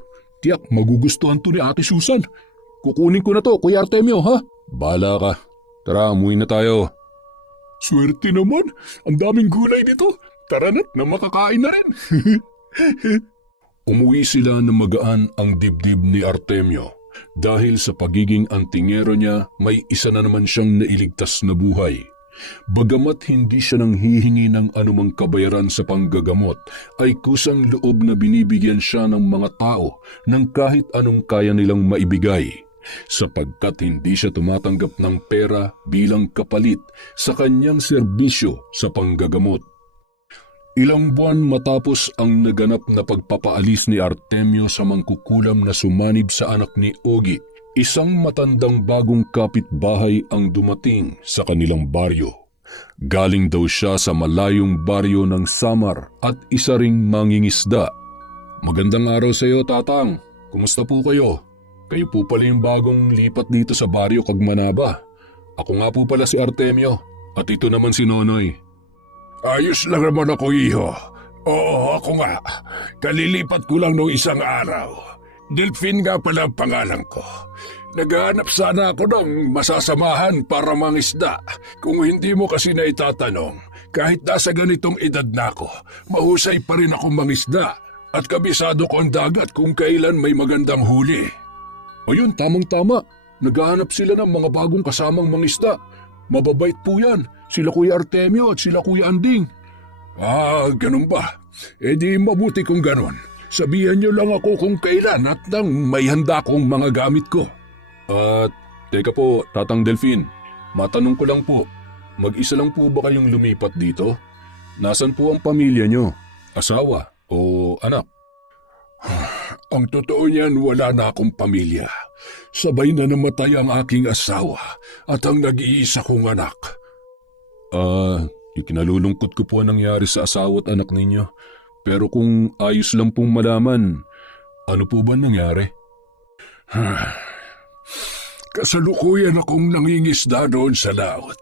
Tiyak, magugustuhan to ni Ate Susan. Kukunin ko na to, Kuya Artemio, ha? Bahala ka. Tara, umuwi na tayo. Swerte naman. Ang daming gulay nito. Tara na't na makakain na rin. Umuwi sila na magaan ang dibdib ni Artemio. Dahil sa pagiging antingero niya, may isa na naman siyang nailigtas na buhay. Bagamat hindi siya nang hihingi ng anumang kabayaran sa panggagamot, ay kusang loob na binibigyan siya ng mga tao ng kahit anong kaya nilang maibigay, sapagkat hindi siya tumatanggap ng pera bilang kapalit sa kanyang serbisyo sa panggagamot. Ilang buwan matapos ang naganap na pagpapaalis ni Artemio sa mangkukulam na sumanib sa anak ni Ogie, isang matandang bagong kapitbahay ang dumating sa kanilang baryo. Galing daw siya sa malayong baryo ng Samar at isa ring mangingisda. Magandang araw sa iyo, Tatang. Kumusta po kayo? Kayo po pala yung bagong lipat dito sa baryo Kagmanaba. Ako nga po pala si Artemio at ito naman si Nonoy. Ayos lang naman ako, iho. Oo, ako nga. Kalilipat ko lang noong isang araw. Delphine nga pala ang pangalan ko. Naghahanap sana ako ng masasamahan para mangisda. Kung hindi mo kasi na itatanong, kahit nasa ganitong edad na ako, mahusay pa rin ako mangisda. At kabisado ko ang dagat kung kailan may magandang huli. Ayun, tamang-tama. Naghahanap sila ng mga bagong kasamang mangisda. Mababait po yan. Sila Kuya Artemio at sila Kuya Anding. Ah, ganun ba? E di mabuti kung ganun. Sabihan niyo lang ako kung kailan at nang may handa kong mga gamit ko. Teka po, Tatang Delphine. Matanong ko lang po, mag-isa lang po ba kayong lumipat dito? Nasaan po ang pamilya niyo? Asawa o anak? Ang totoo niyan, wala na akong pamilya. Sabay na namatay ang aking asawa at ang nag-iisa kong anak. Ikinalulungkot ko po ang nangyari sa asawa at anak ninyo. Pero kung ayos lang pong malaman, ano po ba nangyari? Kasalukuyan akong nangingisda doon sa laot.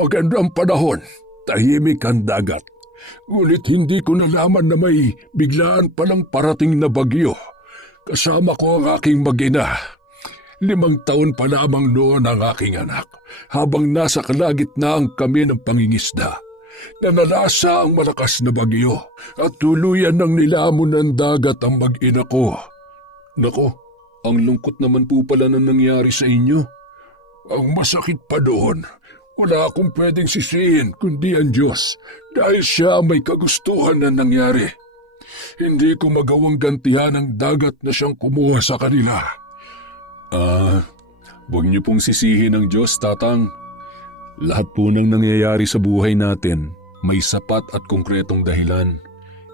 Magandang panahon, tahimik ang dagat. Ngunit hindi ko nalaman na may biglaan palang parating na bagyo. Kasama ko ang aking mag-ina. 5 taon pa lamang noon ang aking anak, habang nasa kalagitnaan kami ng pangingisda. Nanalasa ang malakas na bagyo at tuluyan ng nilamon ng dagat ang mag-ina ko. Nako, ang lungkot naman po pala na nangyari sa inyo. Ang masakit pa doon, wala akong pwedeng sisihin kundi ang Diyos dahil siya may kagustuhan na nangyari. Hindi ko magawang gantihan ang dagat na siyang kumuha sa kanila. Huwag niyo pong sisihin ang Diyos, Tatang. Lahat po ng nangyayari sa buhay natin, may sapat at konkretong dahilan.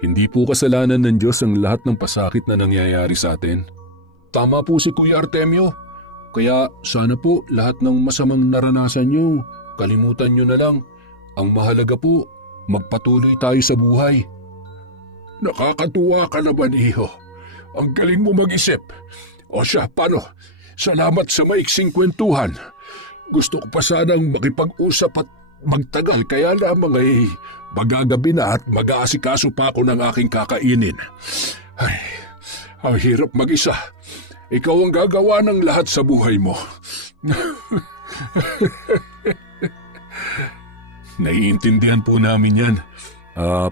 Hindi po kasalanan ng Diyos ang lahat ng pasakit na nangyayari sa atin. Tama po si Kuya Artemio. Kaya sana po lahat ng masamang naranasan nyo, kalimutan nyo na lang. Ang mahalaga po, magpatuloy tayo sa buhay. Nakakatuwa ka naman, iho. Ang galing mo mag-isip. O siya, paano? Salamat sa maiksing kwentuhan. Gusto ko pa sanang makipag-usap at magtagal, kaya lamang ay magagabi na at mag-aasikaso pa ako ng aking kakainin. Ay, ang hirap mag-isa. Ikaw ang gagawa ng lahat sa buhay mo. Naiintindihan po namin yan.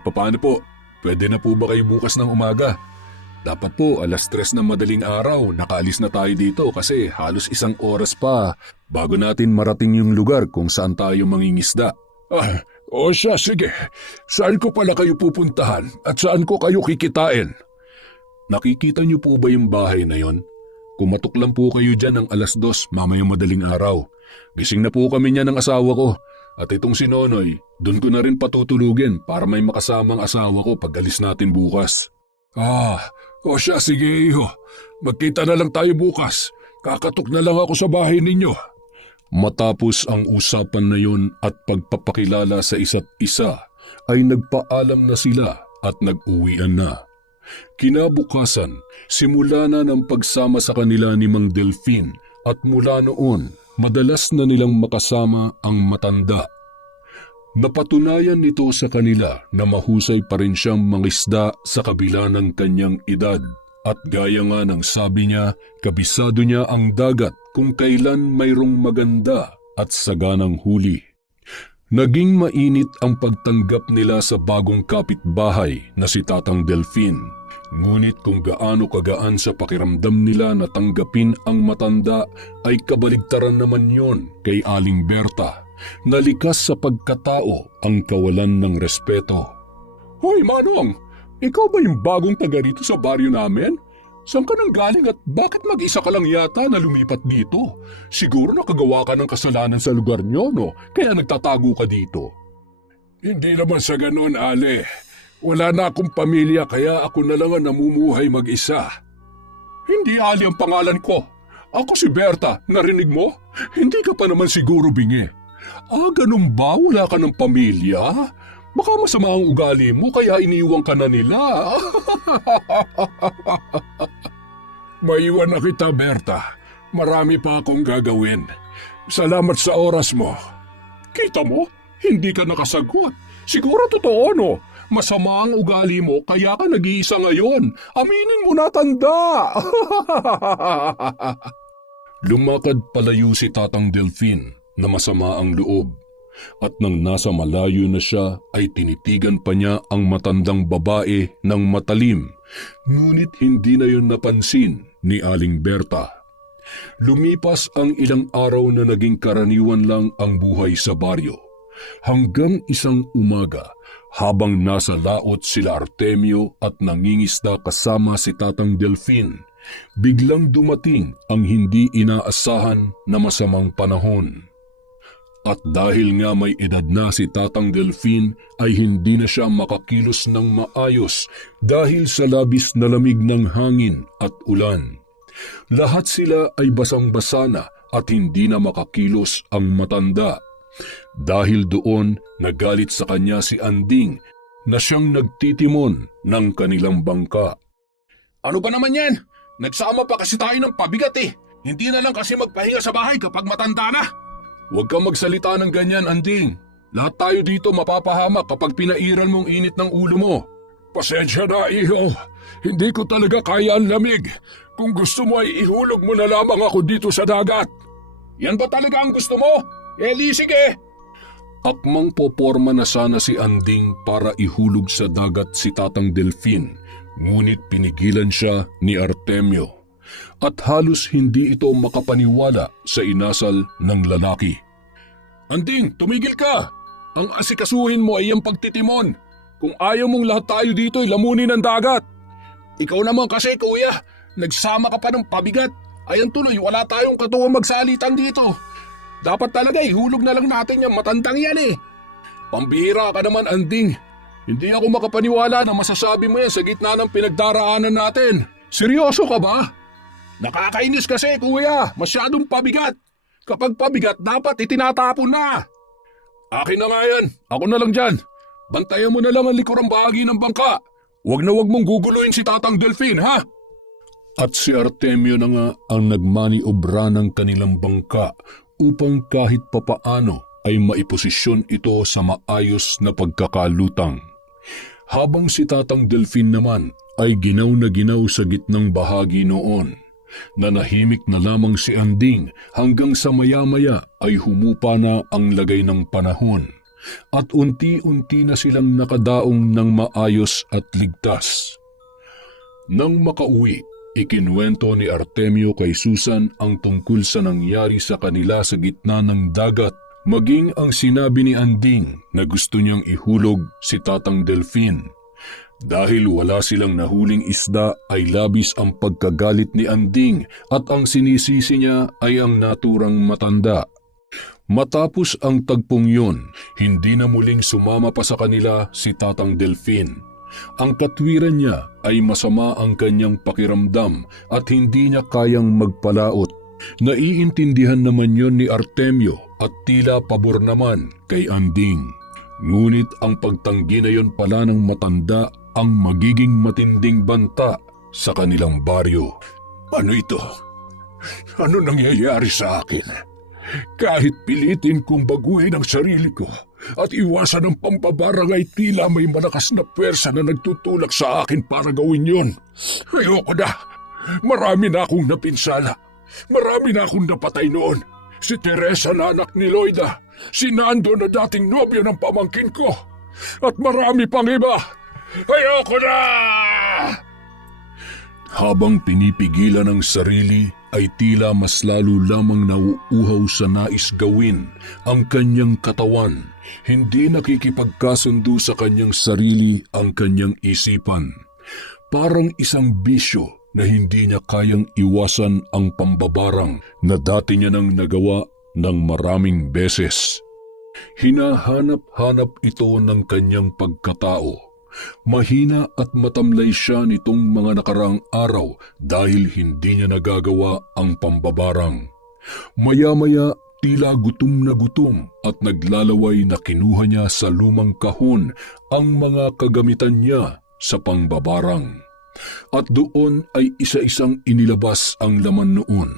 Paano po? Pwede na po ba kayo bukas ng umaga? Dapat po 3:00 ng madaling araw nakaalis na tayo dito kasi halos 1 oras pa bago natin marating yung lugar kung saan tayo mangingisda. O siya, sige. Saan ko pala kayo pupuntahan at saan ko kayo kikitain? Nakikita niyo po ba yung bahay na yon? Kumatok lang po kayo dyan ng 2:00 mamayang madaling araw. Gising na po kami niya ng asawa ko. At itong si Nonoy, doon ko na rin patutulugin para may makasamang asawa ko pag alis natin bukas. O siya, sige iho. Magkita na lang tayo bukas. Kakatok na lang ako sa bahay ninyo. Matapos ang usapan na yon at pagpapakilala sa isa't isa, ay nagpaalam na sila at nag-uwian na. Kinabukasan, simula na ng pagsama sa kanila ni Mang Delfin at mula noon, madalas na nilang makasama ang matanda. Napatunayan nito sa kanila na mahusay pa rin siyang mangisda sa kabila ng kanyang edad. At gaya nga ng sabi niya, kabisado niya ang dagat kung kailan mayroong maganda at saganang huli. Naging mainit ang pagtanggap nila sa bagong kapitbahay na si Tatang Delfin. Ngunit kung gaano kagaan sa pakiramdam nila na tanggapin ang matanda ay kabaligtaran naman yon kay Aling Berta, na likas sa pagkatao ang kawalan ng respeto. Hoy Manong, ikaw ba yung bagong taga rito sa baryo namin? Saan ka nang galing at bakit mag-isa ka lang yata na lumipat dito? Siguro nakagawa ka ng kasalanan sa lugar nyo, no? Kaya nagtatago ka dito. Hindi naman sa ganun, Ale. Wala na akong pamilya kaya ako na lang ang namumuhay mag-isa. Hindi Ali ang pangalan ko. Ako si Berta, narinig mo? Hindi ka pa naman siguro bingi. Ganun ba? Wala ka ng pamilya? Baka masama ang ugali mo kaya iniwan ka na nila. Maiwan na kita, Berta. Marami pa akong gagawin. Salamat sa oras mo. Kita mo? Hindi ka nakasagot. Siguro totoo, no? Masama ang ugali mo kaya ka nag-iisa ngayon. Aminin mo na, tanda. Lumakad palayo si Tatang Delfin na masama ang loob. At nang nasa malayo na siya ay tinitigan pa niya ang matandang babae ng matalim. Ngunit hindi na yun napansin ni Aling Berta. Lumipas ang ilang araw na naging karaniwan lang ang buhay sa baryo. Hanggang isang umaga, habang nasa laot sila Artemio at nangingisda kasama si Tatang Delfin, biglang dumating ang hindi inaasahan na masamang panahon. At dahil nga may edad na si Tatang Delfin ay hindi na siya makakilos ng maayos dahil sa labis na lamig ng hangin at ulan. Lahat sila ay basang-basa na at hindi na makakilos ang matanda. Dahil doon, nagalit sa kanya si Anding na siyang nagtitimon ng kanilang bangka. Ano ba naman yan? Nagsama pa kasi tayo ng pabigat eh. Hindi na lang kasi magpahinga sa bahay kapag matanda na. Huwag kang magsalita ng ganyan, Anding. Lahat tayo dito mapapahamak kapag pinairal mong init ng ulo mo. Pasensya na, iho. Hindi ko talaga kaya ang lamig. Kung gusto mo ay ihulog mo na lamang ako dito sa dagat. Yan ba talaga ang gusto mo? Sige! Akmang poporma na sana si Anding para ihulog sa dagat si Tatang Delfin, ngunit pinigilan siya ni Artemio. At halos hindi ito makapaniwala sa inasal ng lalaki. Anding, tumigil ka! Ang asikasuhin mo ay ang pagtitimon. Kung ayaw mong lahat tayo dito ay lamunin ng dagat. Ikaw naman kasi kuya, nagsama ka pa ng pabigat. Ayan tuloy, wala tayong katuwang magsalitan dito. Dapat talaga ihulog na lang natin yung matandang yan eh. Pambihira ka naman, Anding. Hindi ako makapaniwala na masasabi mo yan sa gitna ng pinagdaraanan natin. Seryoso ka ba? Nakakainis kasi, kuya. Masyadong pabigat. Kapag pabigat, dapat itinatapon na. Akin na nga yan. Ako na lang dyan. Bantayan mo na lang ang likurang bahagi ng bangka. Huwag na huwag mong guguluhin si Tatang Delfin, ha? At si Artemio na nga ang nagmaniobra ng kanilang bangka upang kahit papaano ay maiposisyon ito sa maayos na pagkakalutang. Habang si Tatang Delfin naman ay ginaw na ginaw sa gitnang bahagi noon. Nanahimik na lamang si Anding hanggang sa maya-maya ay humupa na ang lagay ng panahon at unti-unti na silang nakadaong ng maayos at ligtas. Nang makauwi, ikinuwento ni Artemio kay Susan ang tungkol sa nangyari sa kanila sa gitna ng dagat, maging ang sinabi ni Anding na gusto niyang ihulog si Tatang Delfin. Dahil wala silang nahuling isda ay labis ang pagkagalit ni Anding at ang sinisisi niya ay ang naturang matanda. Matapos ang tagpong yun, hindi na muling sumama pa sa kanila si Tatang Delfin. Ang katwiran niya ay masama ang kanyang pakiramdam at hindi niya kayang magpalaot. Naiintindihan naman yon ni Artemio at tila pabor naman kay Anding. Ngunit ang pagtanggi na yon pala ng matanda ang magiging matinding banta sa kanilang baryo. Ano ito? Ano nangyayari sa akin? Kahit pilitin kong baguhin ang sarili ko at iwasan ang pambabarang ay tila may malakas na pwersa na nagtutulak sa akin para gawin yon. Ayoko na. Marami na akong napinsala. Marami na akong napatay noon. Si Teresa na anak ni Loida. Si Nando na dating nobyo ng pamangkin ko. At marami pang iba. Ayoko na! Habang pinipigilan ang sarili ay tila mas lalo lamang nauuhaw sa nais gawin ang kanyang katawan. Hindi nakikipagkasundo sa kanyang sarili ang kanyang isipan. Parang isang bisyo na hindi niya kayang iwasan ang pambabarang na dati niya nang nagawa ng maraming beses. Hinahanap-hanap ito ng kanyang pagkatao. Mahina at matamlay siya nitong mga nakarang araw dahil hindi niya nagagawa ang pambabarang. Maya-maya tila gutom na gutom at naglalaway na kinuha niya sa lumang kahon ang mga kagamitan niya sa pangbabarang. At doon ay isa-isang inilabas ang laman noon.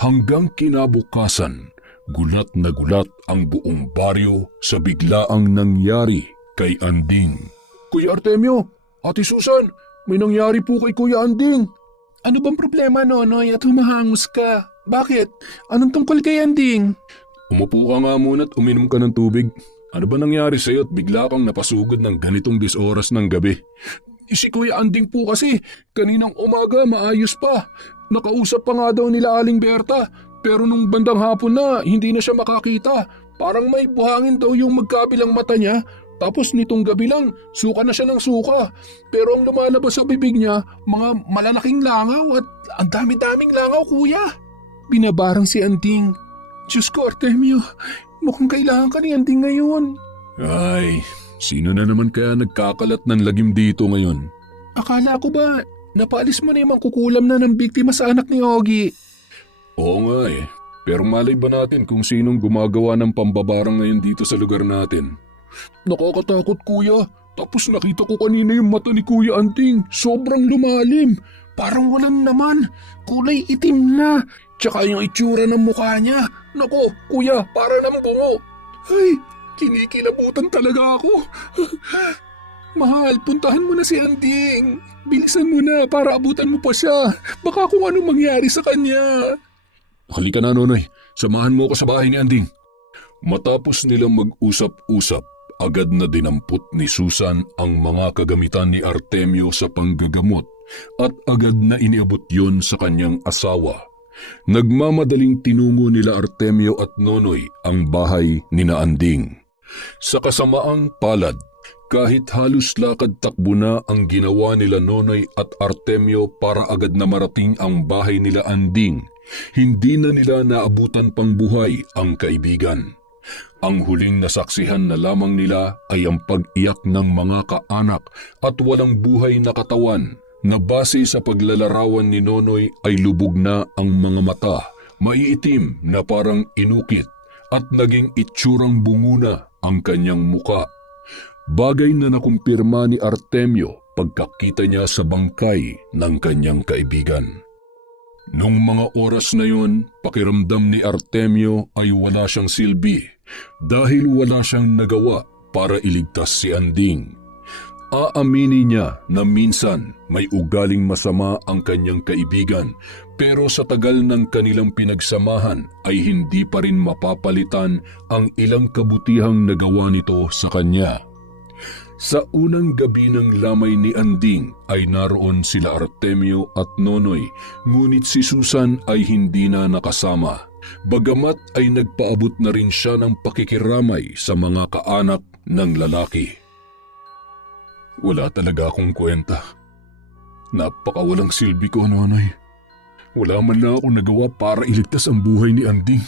Hanggang kinabukasan, gulat na gulat ang buong baryo sa biglaang nangyari kay Anding. Kuya Artemio, Ate Susan, may nangyari po kay Kuya Anding. Ano bang problema, Nonoy, at humahangos ka? Bakit? Anong tungkol kay Anding? Umupo ka nga muna at uminom ka ng tubig. Ano ba nangyari sa'yo at bigla kang napasugod ng ganitong oras ng gabi? Si Kuya Anding po kasi, kaninang umaga maayos pa. Nakausap pa nga daw nila Aling Berta, pero nung bandang hapon na, hindi na siya makakita. Parang may buhangin daw yung magkabilang mata niya. Tapos nitong gabi lang, suka na siya ng suka. Pero ang lumalabas sa bibig niya, mga malalaking langaw at ang dami-daming langaw, kuya. Binabarang si Anding. Diyos ko, Artemio, mukhang kailangan ka ni Anding ngayon. Ay, sino na naman kaya nagkakalat ng lagim dito ngayon? Akala ko ba, napaalis mo na yung mangkukulam na ng biktima sa anak ni Ogie? Oo nga eh, pero malay ba natin kung sinong gumagawa ng pambabarang ngayon dito sa lugar natin? Nakakatakot, kuya. Tapos nakita ko kanina yung mata ni Kuya Anding. Sobrang lumalim. Parang walang naman. Kulay itim na. Tsaka yung itsura ng mukha niya. Nako, kuya, para ng bungo. Ay, kinikilabutan talaga ako. Mahal, puntahan mo na si Anding. Bilisan mo na para abutan mo pa siya. Baka kung anong mangyari sa kanya. Halika na, Nonoy. Samahan mo ko sa bahay ni Anding. Matapos nilang mag-usap-usap, agad na dinampot ni Susan ang mga kagamitan ni Artemio sa panggagamot at agad na iniabot yon sa kanyang asawa. Nagmamadaling tinungo nila Artemio at Nonoy ang bahay ni Anding. Sa kasamaang palad, kahit halos lakad-takbo na ang ginawa nila Nonoy at Artemio para agad na marating ang bahay nila Anding, hindi na nila naabutan pang buhay ang kaibigan. Ang huling nasaksihan na lamang nila ay ang pag-iyak ng mga kaanak at walang buhay na katawan na base sa paglalarawan ni Nonoy ay lubog na ang mga mata, maiitim na parang inukit at naging itsurang bunguna ang kanyang muka. Bagay na nakumpirma ni Artemio pagkakita niya sa bangkay ng kanyang kaibigan. Nung mga oras na yun, pakiramdam ni Artemio ay wala siyang silbi dahil wala siyang nagawa para iligtas si Anding. Aaminin niya na minsan may ugaling masama ang kanyang kaibigan pero sa tagal ng kanilang pinagsamahan ay hindi pa rin mapapalitan ang ilang kabutihang nagawa nito sa kanya. Sa unang gabi ng lamay ni Anding ay naroon sila Artemio at Nonoy, ngunit si Susan ay hindi na nakasama. Bagamat ay nagpaabot na rin siya ng pakikiramay sa mga kaanak ng lalaki. Wala talaga akong kwenta. Napakawalang silbi ko, Nonoy. Wala man lang akong nagawa para iligtas ang buhay ni Anding.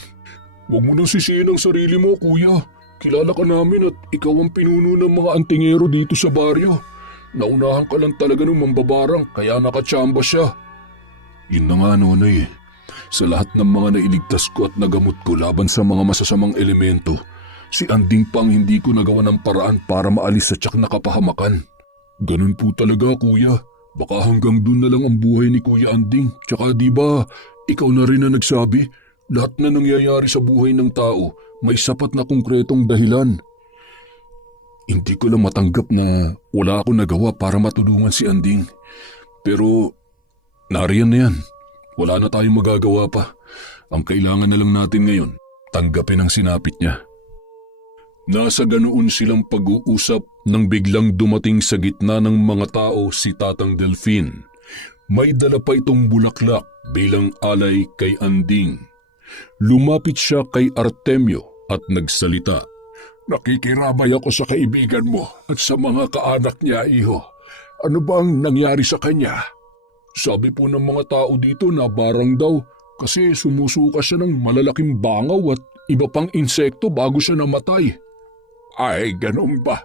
Huwag mo nang sisihin ang sarili mo, kuya. Kilala ka namin at ikaw ang pinuno ng mga antingero dito sa baryo. Naunahan ka lang talaga ng mambabarang kaya nakatsamba siya. Yun na nga, Nonoy. Sa lahat ng mga nailigtas ko at nagamot ko laban sa mga masasamang elemento, si Anding pang hindi ko nagawa ng paraan para maalis sa tiyak na kapahamakan. Ganun po talaga, kuya. Baka hanggang dun na lang ang buhay ni Kuya Anding. Tsaka di ba, ikaw na rin na nagsabi, lahat na nangyayari sa buhay ng tao, may sapat na konkretong dahilan. Hindi ko lang matanggap na wala akong nagawa para matulungan si Anding. Pero nariyan na yan. Wala na tayong magagawa pa. Ang kailangan na lang natin ngayon, tanggapin ang sinapit niya. Nasa ganoon silang pag-uusap nang biglang dumating sa gitna ng mga tao si Tatang Delfin. May dala pa itong bulaklak bilang alay kay Anding. Lumapit siya kay Artemio at nagsalita. Nakikiramay ako sa kaibigan mo at sa mga kaanak niya, iho. Ano bang nangyari sa kanya? Sabi po ng mga tao dito na barang daw kasi sumusuka siya ng malalaking bangaw at iba pang insekto bago siya namatay. Ay, ganun ba?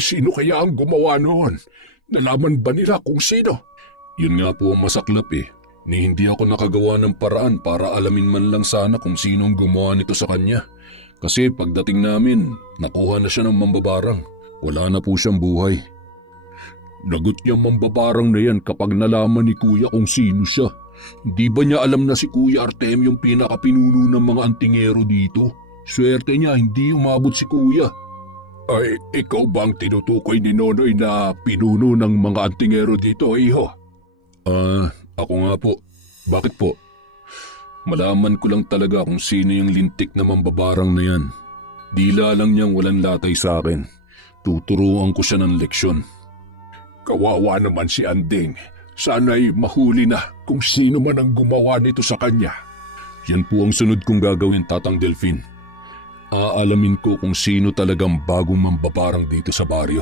Sino kaya ang gumawa noon? Nalaman ba nila kung sino? Yun nga po ang masaklap ni hindi ako nakagawa ng paraan para alamin man lang sana kung sinong gumawa nito sa kanya. Kasi pagdating namin, nakuha na siya ng mambabarang. Wala na po siyang buhay. Lagot niya mambabarang na yan kapag nalaman ni Kuya kung sino siya. Hindi ba niya alam na si Kuya Artem yung pinakapinuno ng mga antingero dito? Swerte niya hindi umabot si Kuya. Ay, ikaw bang tinutukoy ni Nonoy na pinuno ng mga antingero dito, iho? Ako nga po. Bakit po? Malaman ko lang talaga kung sino yung lintik na mambabarang na yan. Dila lang niyang walang latay sa akin. Tuturuan ko siya ng leksyon. Kawawa naman si Anding. Sana'y mahuli na kung sino man ang gumawa nito sa kanya. Yan po ang sunod kong gagawin, Tatang Delfin. Aalamin ko kung sino talagang bagong mambabarang dito sa baryo.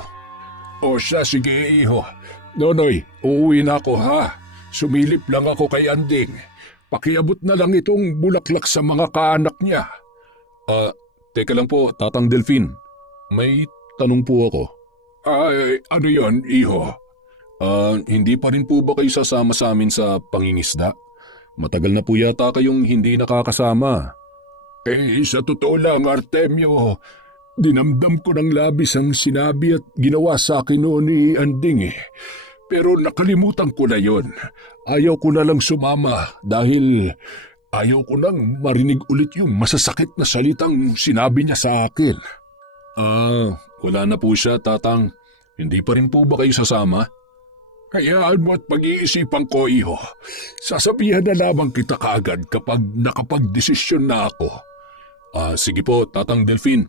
O siya, sige iho. Nonoy, uuwi na ako ha. Sumilip lang ako kay Anding. Pakiabot na lang itong bulaklak sa mga kaanak niya. Teka lang po, Tatang Delfin. May tanong po ako. Ay, ano yon, iho? Hindi pa rin po ba kayo sasama sa amin sa pangingisda? Matagal na po yata kayong hindi nakakasama. Sa totoo lang, Artemio, dinamdam ko ng labis ang sinabi at ginawa sa akin noon ni Anding Pero nakalimutan ko na yon. Ayaw ko na lang sumama dahil ayaw ko nang marinig ulit yung masasakit na salitang sinabi niya sa akin. Wala na po siya, Tatang. Hindi pa rin po ba kayo sasama? Hayaan mo at pag-iisipan ko, iho. Sasabihan na lamang kita kaagad kapag nakapag-desisyon na ako. Sige po, Tatang Delfin.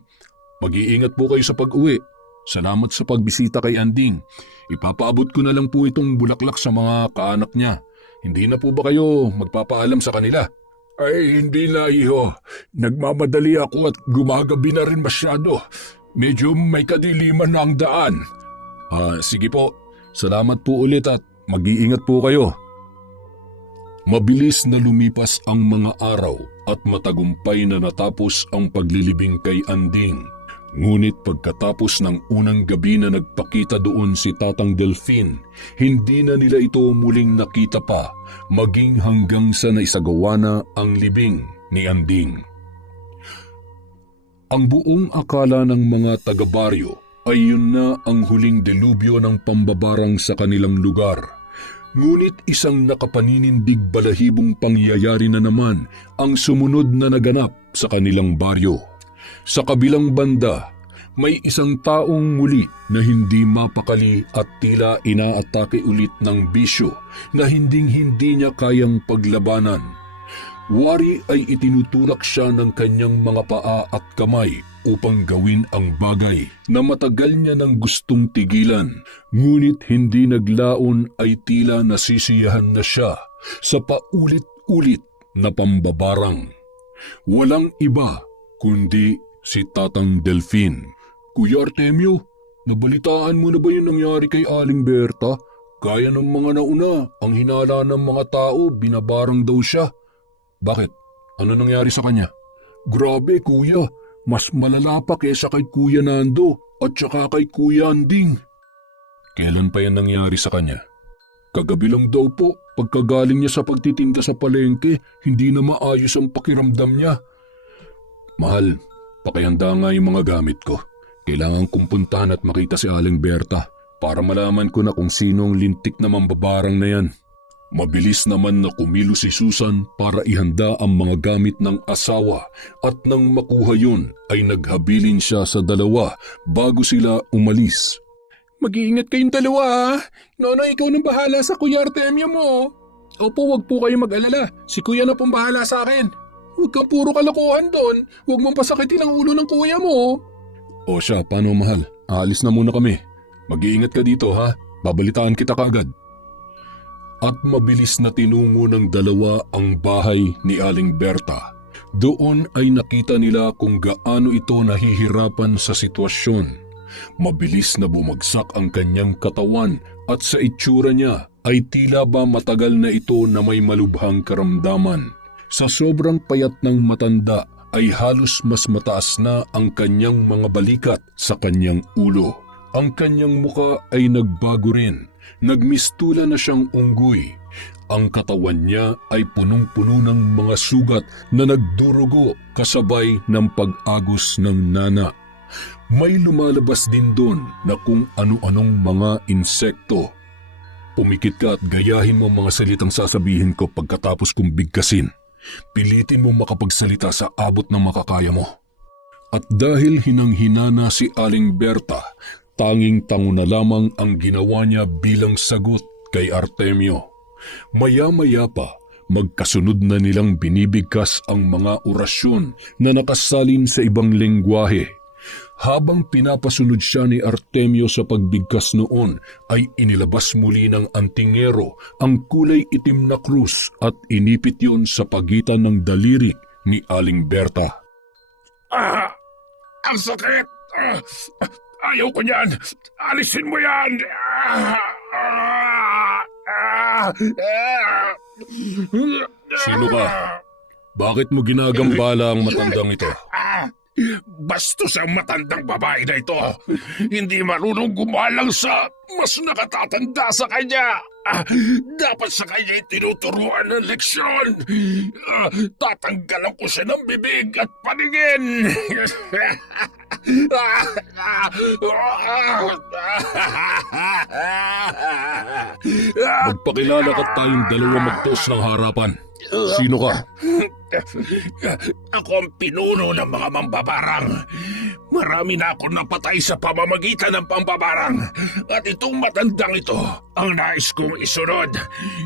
Mag-iingat po kayo sa pag-uwi. Salamat sa pagbisita kay Anding. Ipapaabot ko na lang po itong bulaklak sa mga kaanak niya. Hindi na po ba kayo magpapaalam sa kanila? Ay, hindi na, iho. Nagmamadali ako at gumagabi na rin masyado. Medyo may kadiliman na ang daan. Sige po. Salamat po ulit at mag-iingat po kayo. Mabilis na lumipas ang mga araw at matagumpay na natapos ang paglilibing kay Anding. Ngunit pagkatapos ng unang gabi na nagpakita doon si Tatang Delfin, hindi na nila ito muling nakita pa, maging hanggang sa naisagawa na ang libing ni Anding. Ang buong akala ng mga taga-baryo ay yun na ang huling delubyo ng pambabarang sa kanilang lugar. Ngunit isang nakapaninindig balahibong pangyayari na naman ang sumunod na naganap sa kanilang baryo. Sa kabilang banda, may isang taong muli na hindi mapakali at tila inaatake ulit ng bisyo na hinding-hindi niya kayang paglabanan. Wari ay itinutulak siya ng kanyang mga paa at kamay upang gawin ang bagay na matagal niya nang gustong tigilan, ngunit hindi naglaon ay tila nasisiyahan na siya sa paulit-ulit na pambabarang. Walang iba kundi si Tatang Delfin. Kuya Artemio, nabalitaan mo na ba yung nangyari kay Aling Berta? Gaya ng mga nauna, ang hinala ng mga tao, binabarang daw siya. Bakit? Ano nangyari sa kanya? Grabe kuya, mas malala pa kesa kay Kuya Nando at saka kay Kuya Anding. Kailan pa yan nangyari sa kanya? Kagabi lang daw po, pagkagaling niya sa pagtitinda sa palengke, hindi na maayos ang pakiramdam niya. Mahal, pakihanda nga yung mga gamit ko. Kailangan kong puntahan at makita si Aling Berta para malaman ko na kung sino ang lintik na mambabarang na yan. Mabilis naman na kumilos si Susan para ihanda ang mga gamit ng asawa at nang makuha yun ay naghabilin siya sa dalawa bago sila umalis. Mag-iingat kayong dalawa ha. Nonoy, ikaw nang bahala sa Kuya Artemio mo. Opo, wag po kayong mag-alala. Si Kuya na pong bahala sa akin. Huwag kang puro kalokohan doon. Huwag mong pasakitin ang ulo ng kuya mo. O siya, paano mahal? Aalis na muna kami. Mag-iingat ka dito ha. Babalitaan kita kaagad. At mabilis na tinungo ng dalawa ang bahay ni Aling Berta. Doon ay nakita nila kung gaano ito nahihirapan sa sitwasyon. Mabilis na bumagsak ang kanyang katawan at sa itsura niya ay tila ba matagal na ito na may malubhang karamdaman. Sa sobrang payat ng matanda ay halos mas mataas na ang kanyang mga balikat sa kanyang ulo. Ang kanyang muka ay nagbago rin. Nagmistula na siyang unggoy. Ang katawan niya ay punong-puno ng mga sugat na nagdurugo kasabay ng pag-agos ng nana. May lumalabas din doon na kung ano-anong mga insekto. Pumikit ka at gayahin mo mga salitang sasabihin ko pagkatapos kong bigkasin. Pilitin mo makapagsalita sa abot ng makakaya mo. At dahil hinang-hinana si Aling Berta, tanging tango na lamang ang ginawa niya bilang sagot kay Artemio. Maya-maya pa, magkasunod na nilang binibigkas ang mga orasyon na nakasalin sa ibang lengguwahe. Habang pinapasunod siya ni Artemio sa pagbigkas noon, ay inilabas muli ng antingero ang kulay itim na krus at inipit yon sa pagitan ng daliri ni Aling Berta. Ang sakit! Ayaw ko niyan! Alisin mo yan! Sino ka? Bakit mo ginagambala ang matandang ito? Bastos ang matandang babae na ito. Hindi marunong gumalang sa mas nakatatanda sa kanya. Dapat sa kanya tinuturuan ng leksyon. Tatanggalan ko siya ng bibig at paningin. Magpakilala ka tayong dalawa magtos ng harapan. Sino ka? Ako ang pinuno ng mga mambabarang. Marami na ako napatay sa pamamagitan ng pambabarang. At itong matandang ito, ang nais kong isunod.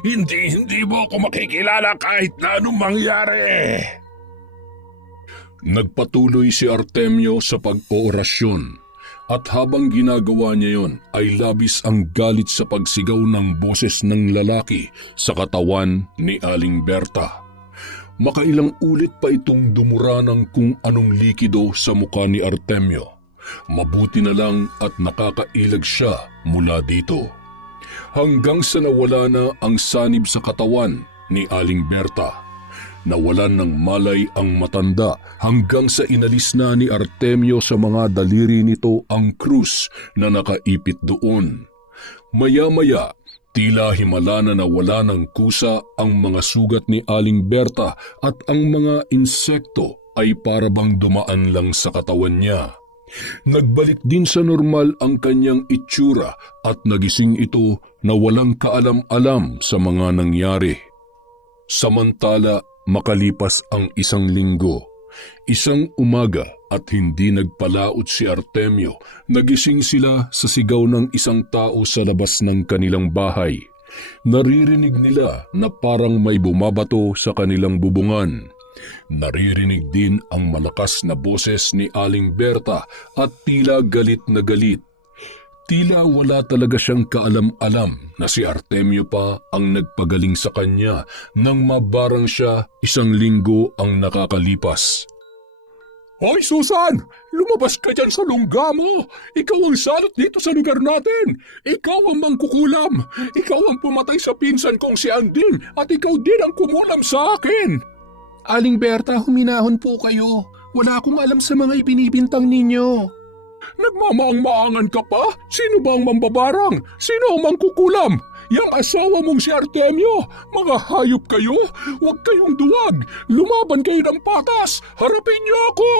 Hindi mo ako makikilala kahit na anong mangyari. Nagpatuloy si Artemio sa pag-oorasyon. At habang ginagawa niya yon ay labis ang galit sa pagsigaw ng boses ng lalaki sa katawan ni Aling Berta. Makailang ulit pa itong dumura ng kung anong likido sa mukha ni Artemio. Mabuti na lang at nakakailag siya mula dito. Hanggang sa nawala na ang sanib sa katawan ni Aling Berta. Nawalan ng malay ang matanda hanggang sa inalis na ni Artemio sa mga daliri nito ang krus na nakaipit doon. Maya-maya, tila himala na nawala ng kusa ang mga sugat ni Aling Berta at ang mga insekto ay parabang dumaan lang sa katawan niya. Nagbalik din sa normal ang kanyang itsura at nagising ito na walang kaalam-alam sa mga nangyari. Samantala, makalipas ang 1 linggo, isang umaga at hindi nagpalaot si Artemio, nagising sila sa sigaw ng isang tao sa labas ng kanilang bahay. Naririnig nila na parang may bumabato sa kanilang bubungan. Naririnig din ang malakas na boses ni Aling Berta at tila galit na galit. Tila wala talaga siyang kaalam-alam na si Artemio pa ang nagpagaling sa kanya nang mabarang siya 1 linggo ang nakakalipas. Hoy Susan! Lumabas ka dyan sa lungga mo! Ikaw ang salot dito sa lugar natin! Ikaw ang mangkukulam! Ikaw ang pumatay sa pinsan kong si Anding at ikaw din ang kumulam sa akin! Aling Berta, huminahon po kayo. Wala akong alam sa mga ibinibintang ninyo. Nagmamaang-maangan ka pa? Sino ba ang mambabarang? Sino ang mangkukulam? Yang asawa mong si Artemio? Mga hayop kayo? Huwag kayong duwag! Lumaban kayo ng patas! Harapin niyo ako!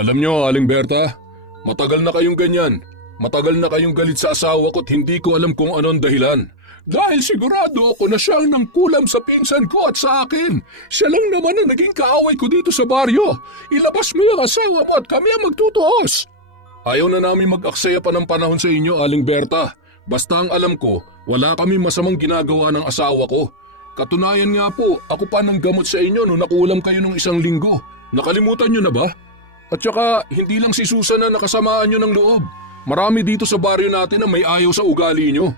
Alam niyo, Aling Berta, matagal na kayong ganyan. Matagal na kayong galit sa asawa ko at hindi ko alam kung anong dahilan. Dahil sigurado ako na siya ang nangkulam sa pinsan ko at sa akin. Siya lang naman ang naging kaaway ko dito sa baryo. Ilabas mo yung asawa mo at kami ang magtutuos. Ayaw na namin mag-aksaya pa ng panahon sa inyo, Aling Berta. Basta ang alam ko, wala kami masamang ginagawa ng asawa ko. Katunayan nga po, ako pa ng gamot sa inyo nung nakulam kayo ng 1 linggo. Nakalimutan nyo na ba? At saka, hindi lang si Susan na nakasamaan nyo ng loob. Marami dito sa baryo natin na may ayaw sa ugali nyo.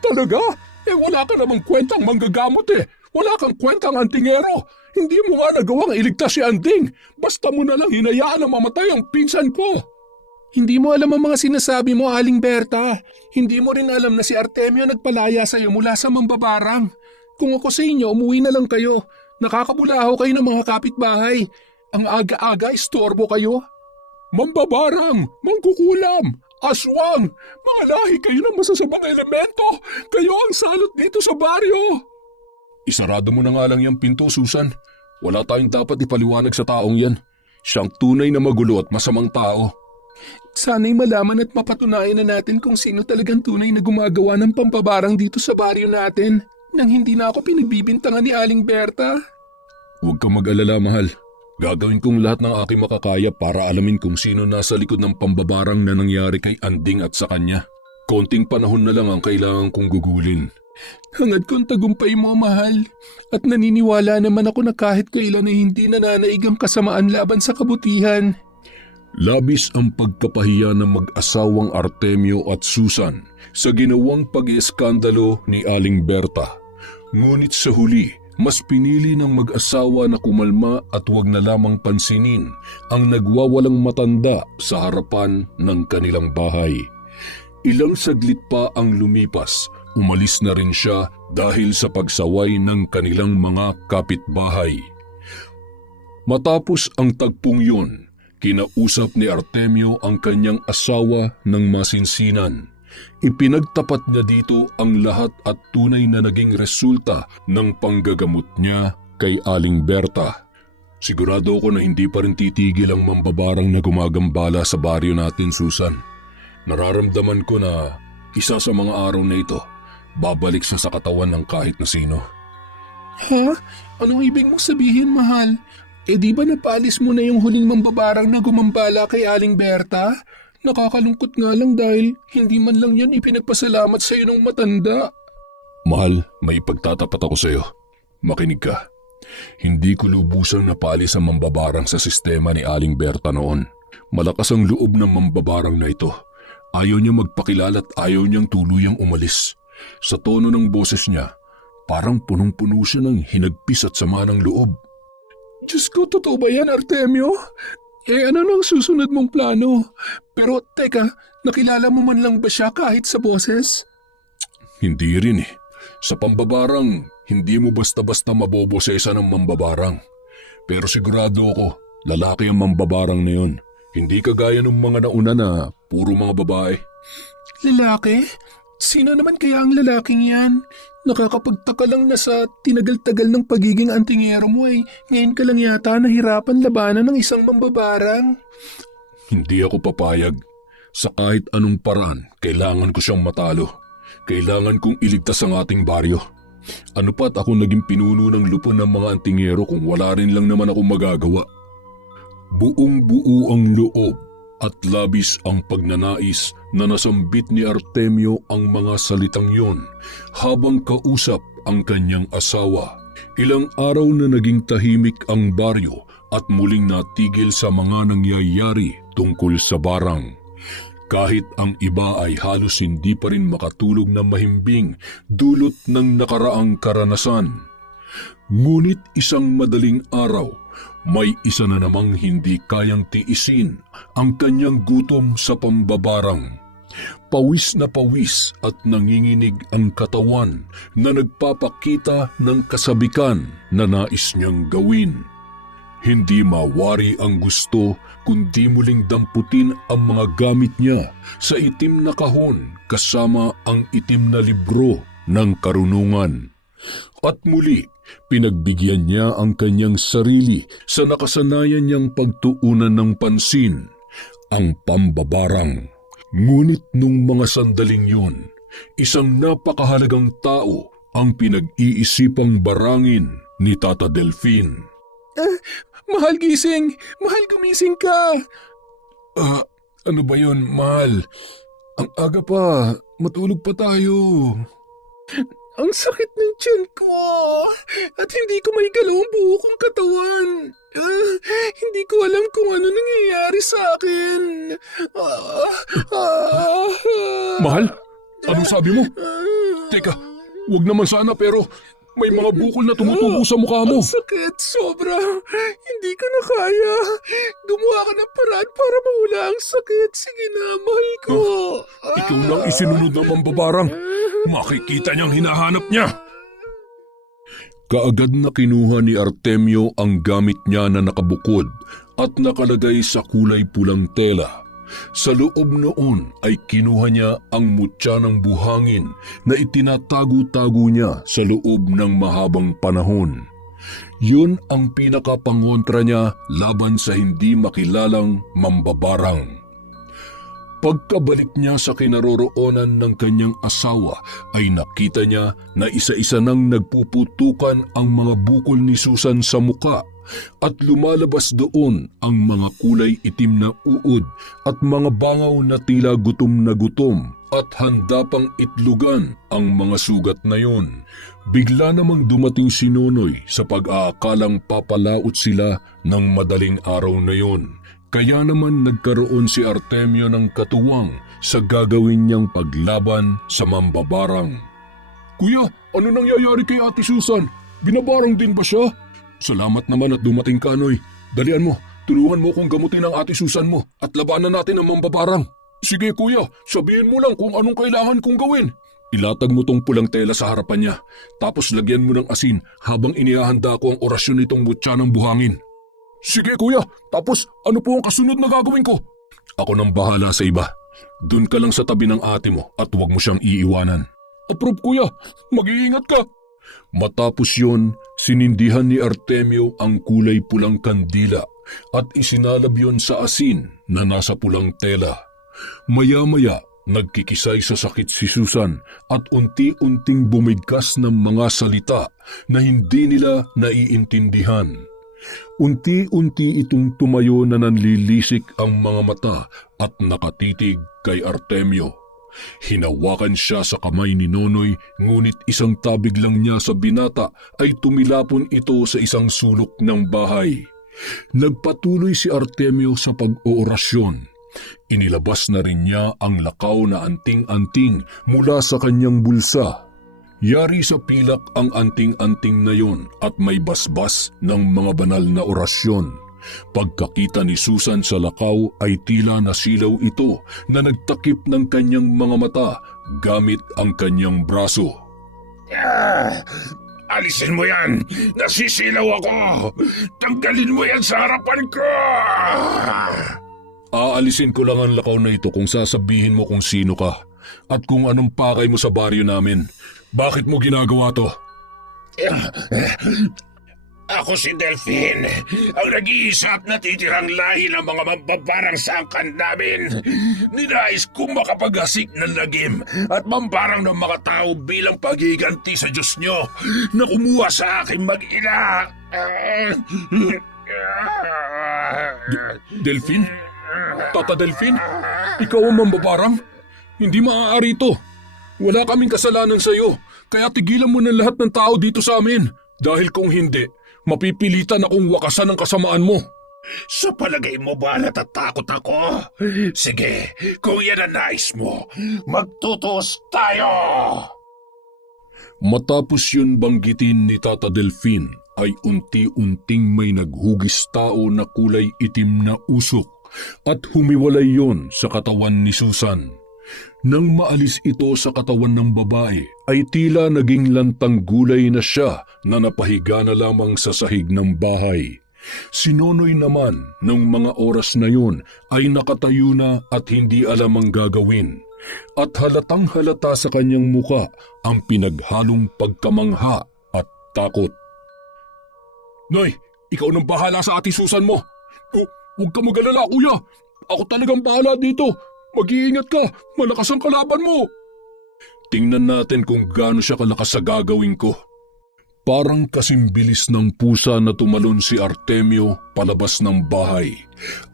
Talaga? Wala ka namang kwentang manggagamot Wala kang kwentang antingero. Hindi mo nga nagawang iligtas si Anding. Basta mo na lang hinayaan na mamatay ang pinsan ko. Hindi mo alam ang mga sinasabi mo, Aling Berta. Hindi mo rin alam na si Artemio nagpalaya sa iyo mula sa mambabarang. Kung ako sa inyo, umuwi na lang kayo. Nakakabulaho kayo ng mga kapitbahay. Ang aga-aga, istorbo kayo. Mambabarang, mangkukulam, aswang, mga lahi kayo ng masasabang elemento. Kayo ang salot dito sa baryo. Isarado mo na nga lang yung pinto, Susan. Wala tayong dapat ipaliwanag sa taong yan. Siyang tunay na magulo at masamang tao. Sana'y malaman at mapatunayan na natin kung sino talagang tunay na gumagawa ng pampabarang dito sa baryo natin nang hindi na ako pinagbibintangan ni Aling Berta. Huwag kang mag-alala, mahal. Gagawin kong lahat ng aking makakaya para alamin kung sino nasa likod ng pambabarang na nangyari kay Anding at sa kanya. Konting panahon na lang ang kailangan kong gugulin. Hangad kong tagumpay mo, mahal. At naniniwala naman ako na kahit kailan ay hindi nananaig ang kasamaan laban sa kabutihan. Labis ang pagkapahiya ng mag-asawang Artemio at Susan sa ginawang pag-ieskandalo ni Aling Berta. Ngunit sa huli, mas pinili ng mag-asawa na kumalma at huwag na lamang pansinin ang nagwawalang matanda sa harapan ng kanilang bahay. Ilang saglit pa ang lumipas, umalis na rin siya dahil sa pagsaway ng kanilang mga kapitbahay. Matapos ang tagpong yun, kinausap ni Artemio ang kanyang asawa ng masinsinan. Ipinagtapat niya dito ang lahat at tunay na naging resulta ng panggagamot niya kay Aling Berta. Sigurado ako na hindi pa rin titigil ang mambabarang na gumagambala sa baryo natin, Susan. Nararamdaman ko na isa sa mga araw na ito, babalik siya sa katawan ng kahit na sino. Ha? Anong ibig mong sabihin, mahal? Di ba napalis mo na yung huling mambabarang na gumambala kay Aling Berta? Nakakalungkot nga lang dahil hindi man lang yan ipinagpasalamat sa iyo ng matanda. Mahal, may ipagtatapat ako sa iyo. Makinig ka. Hindi ko lubusang napalis ang mambabarang sa sistema ni Aling Berta noon. Malakas ang loob ng mambabarang na ito. Ayaw niya magpakilala at ayaw niyang tuluyang umalis. Sa tono ng boses niya, parang punong-puno siya ng hinagpis at sama ng loob. Diyos ko, totoo ba yan, Artemio? Ano nang susunod mong plano? Pero teka, nakilala mo man lang ba siya kahit sa boses? Hindi rin eh. Sa pambabarang, hindi mo basta-basta mabobosesa ng mambabarang. Pero sigurado ako, lalaki ang mambabarang na yun. Hindi kagaya ng mga nauna na puro mga babae. Lalaki? Sino naman kaya ang lalaking yan? Nakakapagtaka lang na sa tinagal-tagal ng pagiging antingero mo ay ngayon ka lang yata nahirapan labanan ng isang mambabarang. Hindi ako papayag. Sa kahit anong paraan, kailangan ko siyang matalo. Kailangan kong iligtas ang ating baryo. Ano pa't ako naging pinuno ng lupon ng mga antingero kung wala rin lang naman ako magagawa? Buong-buo ang loob at labis ang pagnanais na nasambit ni Artemio ang mga salitang yon habang kausap ang kanyang asawa. Ilang araw na naging tahimik ang baryo at muling natigil sa mga nangyayari tungkol sa barang. Kahit ang iba ay halos hindi pa rin makatulog na mahimbing dulot ng nakaraang karanasan. Ngunit isang madaling araw, may isa na namang hindi kayang tiisin ang kanyang gutom sa pambabarang. Pawis na pawis at nanginginig ang katawan na nagpapakita ng kasabikan na nais niyang gawin. Hindi mawari ang gusto kundi muling damputin ang mga gamit niya sa itim na kahon kasama ang itim na libro ng karunungan. At muli, pinagbigyan niya ang kanyang sarili sa nakasanayan niyang pagtuunan ng pansin, ang pambabarang. Ngunit nung mga sandaling yun, isang napakahalagang tao ang pinag-iisipang barangin ni Tata Delfin. Mahal gising! Mahal gumising ka! Ano ba yun, mahal? Ang aga pa, matulog pa tayo. Ang sakit ng tiyan ko at hindi ko maigalaw ang buo kong katawan. Hindi ko alam kung ano nangyayari sa akin. Mahal, anong sabi mo? Teka, wag naman sana pero may mga bukol na tumutubo sa mukha mo. Ang sakit, sobra. Hindi ko na kaya. Gumawa ka ng paraan para mawala ang sakit. Sige na, mahal ko. Ikaw lang isinunod na pambabarang. Makikita niyang hinahanap niya. Kaagad na kinuha ni Artemio ang gamit niya na nakabukod at nakalagay sa kulay pulang tela. Sa loob noon ay kinuha niya ang mutya ng buhangin na itinatago-tago niya sa loob ng mahabang panahon. Yun ang pinakapangontra niya laban sa hindi makilalang mambabarang. Pagkabalik niya sa kinaroroonan ng kanyang asawa ay nakita niya na isa-isa nang nagpuputukan ang mga bukol ni Susan sa muka at lumalabas doon ang mga kulay itim na uod at mga bangaw na tila gutom na gutom at handa pang itlugan ang mga sugat na yon. Bigla namang dumating si Nonoy sa pag-aakalang papalaot sila ng madaling araw na yon. Kaya naman nagkaroon si Artemio ng katuwang sa gagawin niyang paglaban sa mambabarang. Kuya, ano nangyayari kay Ate Susan? Binabarang din ba siya? Salamat naman at dumating ka, Noy. Dalian mo, tulungan mo kong gamutin ang Ate Susan mo at labanan natin ang mambabarang. Sige kuya, sabihin mo lang kung anong kailangan kong gawin. Ilatag mo tong pulang tela sa harapan niya, tapos lagyan mo ng asin habang inihahanda ko ang orasyon nitong mutya ng buhangin. Sige kuya, tapos ano po ang kasunod na gagawin ko? Ako nang bahala sa iba. Doon ka lang sa tabi ng ate mo at huwag mo siyang iiwanan. Approve kuya, mag-iingat ka. Matapos yon, sinindihan ni Artemio ang kulay pulang kandila at isinalab yon sa asin na nasa pulang tela. Maya-maya, nagkikisay sa sakit si Susan at unti-unting bumigkas ng mga salita na hindi nila naiintindihan. Unti-unti itong tumayo na nanlilisik ang mga mata at nakatitig kay Artemio. Hinawakan siya sa kamay ni Nonoy ngunit isang tabig lang niya sa binata ay tumilapon ito sa isang sulok ng bahay. Nagpatuloy si Artemio sa pag-oorasyon. Inilabas na rin niya ang lakaw na anting-anting mula sa kanyang bulsa. Yari sa pilak ang anting-anting na yon at may basbas ng mga banal na orasyon. Pagkakita ni Susan sa lakaw ay tila nasilaw ito na nagtakip ng kanyang mga mata gamit ang kanyang braso. Alisin mo yan! Nasisilaw ako! Tanggalin mo yan sa harapan ko! Aalisin ko lang ang lakaw na ito kung sasabihin mo kung sino ka at kung anong pakay mo sa baryo namin. Bakit mo ginagawa to? Ako si Delphine, ang nag-iisa at natitirang lahi ng mga mambabarang sa angkan namin. Ninais kong makapag-asik ng lagim at mambarang ng mga tao bilang paghiganti sa Diyos nyo na kumuha sa aking mag-ina. Delphine? Tata Delphine? Ikaw ang mambabarang? Hindi maaari ito. Wala kaming kasalanan sa iyo, kaya tigilan mo ng lahat ng tao dito sa amin. Dahil kung hindi, mapipilitan akong wakasan ang kasamaan mo. Sa palagay mo ba natatakot ako? Sige, kung yan ang nais mo, magtutos tayo! Matapos yun banggitin ni Tata Delphine, ay unti-unting may naghugis tao na kulay itim na usok at humiwalay yon sa katawan ni Susan. Nang maalis ito sa katawan ng babae, ay tila naging lantang gulay na siya na napahiga na lamang sa sahig ng bahay. Si Nonoy naman, nung mga oras na yun, ay nakatayo na at hindi alam ang gagawin. At halatang halata sa kanyang muka ang pinaghalong pagkamangha at takot. Noy, ikaw nang bahala sa ati Susan mo. Huwag ka mag-alala, kuya. Ako talagang bahala dito. Mag-iingat ka, malakas ang kalaban mo. Tingnan natin kung gaano siya kalakas sa gagawin ko. Parang kasing bilis ng pusa na tumalon si Artemio palabas ng bahay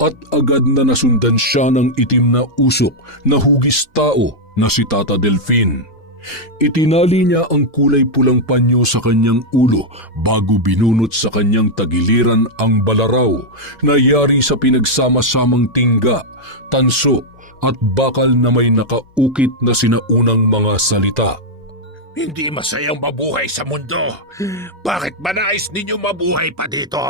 at agad na nasundan siya ng itim na usok na hugis tao na si Tata Delphine. Itinali niya ang kulay pulang panyo sa kanyang ulo bago binunot sa kanyang tagiliran ang balaraw na yari sa pinagsama-samang tingga, tanso at bakal na may nakaukit na sinaunang mga salita. Hindi masayang mabuhay sa mundo. Bakit ba nais ninyo mabuhay pa dito?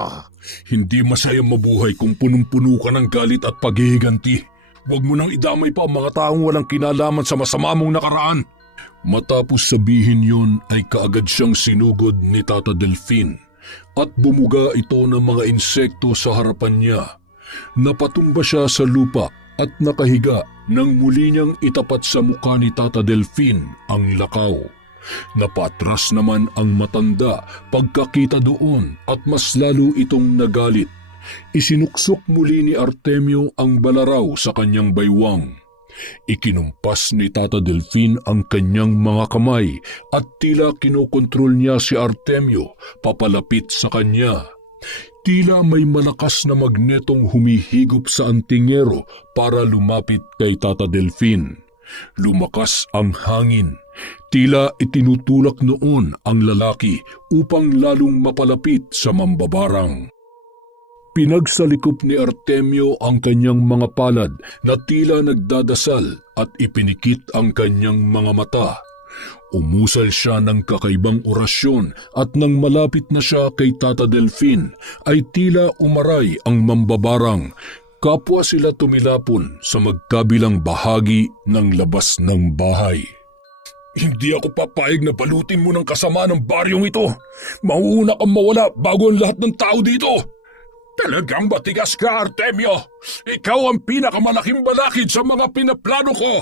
Hindi masayang mabuhay kung punong-puno ka ng galit at paghihiganti. Huwag mo nang idamay pa ang mga taong walang kinalaman sa masama mong nakaraan. Matapos sabihin yon ay kaagad siyang sinugod ni Tata Delphine at bumuga ito ng mga insekto sa harapan niya. Napatumba siya sa lupa at nakahiga nang muli niyang itapat sa mukha ni Tata Delphine ang lakaw. Napatras naman ang matanda pagkakita doon at mas lalo itong nagalit. Isinuksok muli ni Artemio ang balaraw sa kanyang baywang. Ikinumpas ni Tata Delphine ang kanyang mga kamay at tila kinokontrol niya si Artemio papalapit sa kanya. Tila may malakas na magnetong humihigop sa antingero para lumapit kay Tata Delphine. Lumakas ang hangin. Tila itinutulak noon ang lalaki upang lalong mapalapit sa mambabarang. Pinagsalikop ni Artemio ang kanyang mga palad na tila nagdadasal at ipinikit ang kanyang mga mata. Umusal siya ng kakaibang orasyon at nang malapit na siya kay Tata Delphine ay tila umaray ang mambabarang. Kapwa sila tumilapon sa magkabilang bahagi ng labas ng bahay. Hindi ako papayag na balutin mo ng kasama ng baryong ito. Mauuna kang mawala bago ang lahat ng tao dito. Talagang matigas ka, Artemio. Ikaw ang pinakamalaking balakid sa mga pinaplano ko.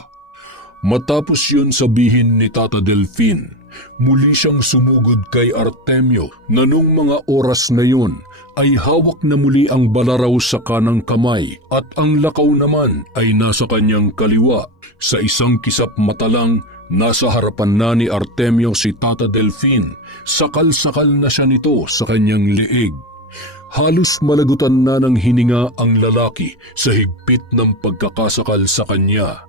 Matapos yun sabihin ni Tata Delphine, muli siyang sumugod kay Artemio na nung mga oras na yun ay hawak na muli ang balaraw sa kanang kamay at ang lakaw naman ay nasa kanyang kaliwa. Sa isang kisap mata lang, nasa harapan na ni Artemio si Tata Delphine. Sakal-sakal na siya nito sa kanyang leeg. Halos malagutan na ng hininga ang lalaki sa higpit ng pagkakasakal sa kanya.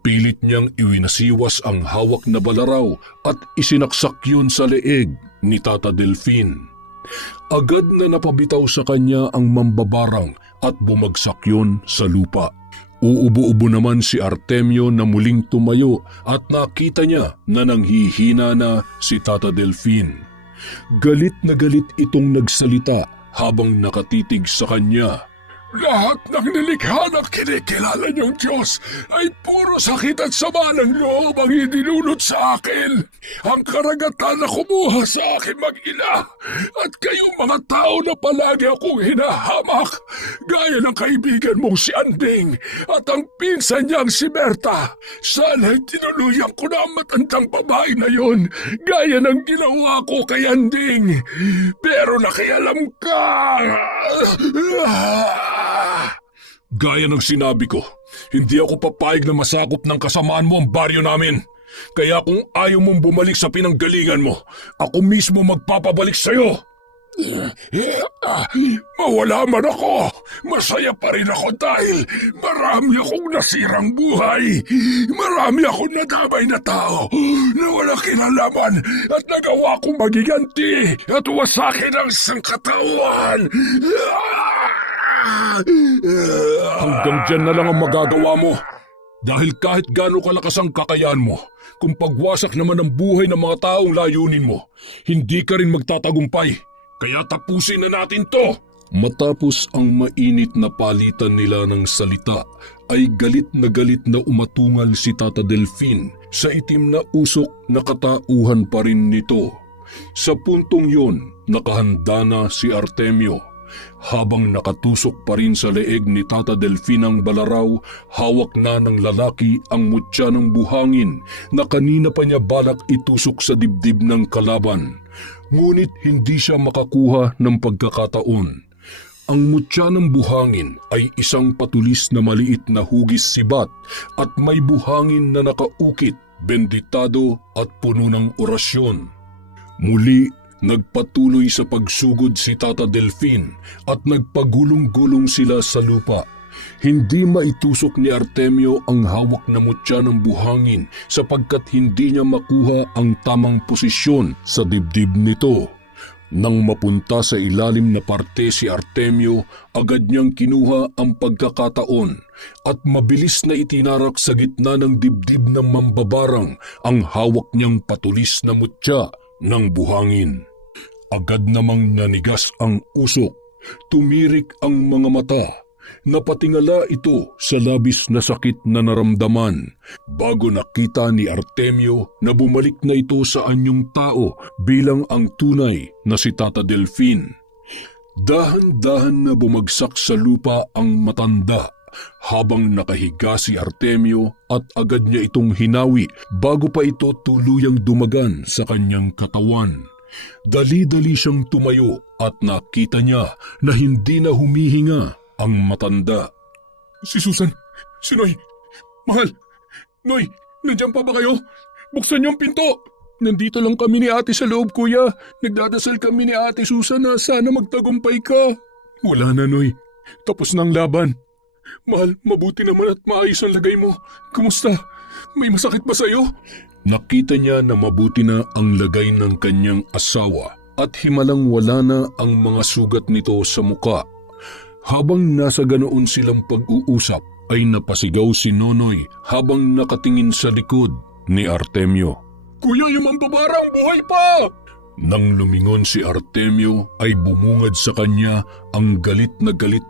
Pilit niyang iwinasiwas ang hawak na balaraw at isinaksak yun sa leeg ni Tata Delphine. Agad na napabitaw sa kanya ang mambabarang at bumagsak yun sa lupa. Uubo-ubo naman si Artemio na muling tumayo at nakita niya na nanghihina na si Tata Delphine. Galit na galit itong nagsalita habang nakatitig sa kanya. Lahat ng nilikha ng kinikilala niyong Diyos ay puro sakit at sama ng loob ang idinulot sa akin. Ang karagatan na kumuha sa akin mag-ina at kayong mga tao na palagi akong hinahamak. Gaya ng kaibigan mong si Anding at ang pinsan niyang si Berta. Sana'y tinuluyan ko na ang matandang babae na yon gaya ng ginawa ko kay Anding. Pero nakialam ka! Gaya ng sinabi ko, hindi ako papayag na masakop ng kasamaan mo ang baryo namin. Kaya kung ayaw mong bumalik sa pinanggalingan mo, ako mismo magpapabalik sa'yo. Mawala man ako, masaya pa rin ako dahil marami akong nasirang buhay. Marami akong nadamay na tao na walang kinalaman at nagawa kong magiganti at wasakin ang sangkatawan. Hanggang dyan na lang ang magagawa mo. Dahil kahit gaano kalakas ang kakayahan mo, kung pagwasak naman ang buhay ng mga taong layunin mo, hindi ka rin magtatagumpay. Kaya tapusin na natin to! Matapos ang mainit na palitan nila ng salita, ay galit na umatungal si Tata Delfin sa itim na usok na katauhan pa rin nito. Sa puntong yon, nakahanda na si Artemio. Habang nakatusok pa rin sa leeg ni Tata Delfin ang balaraw, hawak na ng lalaki ang mutya ng buhangin na kanina pa niya balak itusok sa dibdib ng kalaban. Ngunit hindi siya makakuha ng pagkakataon. Ang mutya ng buhangin ay isang patulis na maliit na hugis sibat at may buhangin na nakaukit, benditado at puno ng orasyon. Muli, nagpatuloy sa pagsugod si Tata Delfin at nagpagulong-gulong sila sa lupa. Hindi maitusok ni Artemio ang hawak na mutya ng buhangin sapagkat hindi niya makuha ang tamang posisyon sa dibdib nito. Nang mapunta sa ilalim na parte si Artemio, agad niyang kinuha ang pagkakataon at mabilis na itinarak sa gitna ng dibdib ng mambabarang ang hawak niyang patulis na mutya ng buhangin. Agad namang nanigas ang usok, tumirik ang mga mata, napatingala ito sa labis na sakit na naramdaman bago nakita ni Artemio na bumalik na ito sa anyong tao bilang ang tunay na si Tata Delfin. Dahan-dahan na bumagsak sa lupa ang matanda habang nakahiga si Artemio at agad niya itong hinawi bago pa ito tuluyang dumagan sa kanyang katawan. Dali-dali siyang tumayo at nakita niya na hindi na humihinga ang matanda. Si Susan, si Noy, mahal, Noy, nandiyan pa ba kayo? Buksan niyo ang pinto. Nandito lang kami ni ate sa loob, kuya. Nagdadasal kami ni ate Susan na sana magtagumpay ka. Wala na, Noy. Tapos na ang laban. Mahal, mabuti naman at maayos ang lagay mo. Kumusta? May masakit ba sa'yo? Nakita niya na mabuti na ang lagay ng kanyang asawa at himalang wala na ang mga sugat nito sa muka. Habang nasa ganoon silang pag-uusap ay napasigaw si Nonoy habang nakatingin sa likod ni Artemio. Kuya, yung mambabarang buhay pa! Nang lumingon si Artemio ay bumungad sa kanya ang galit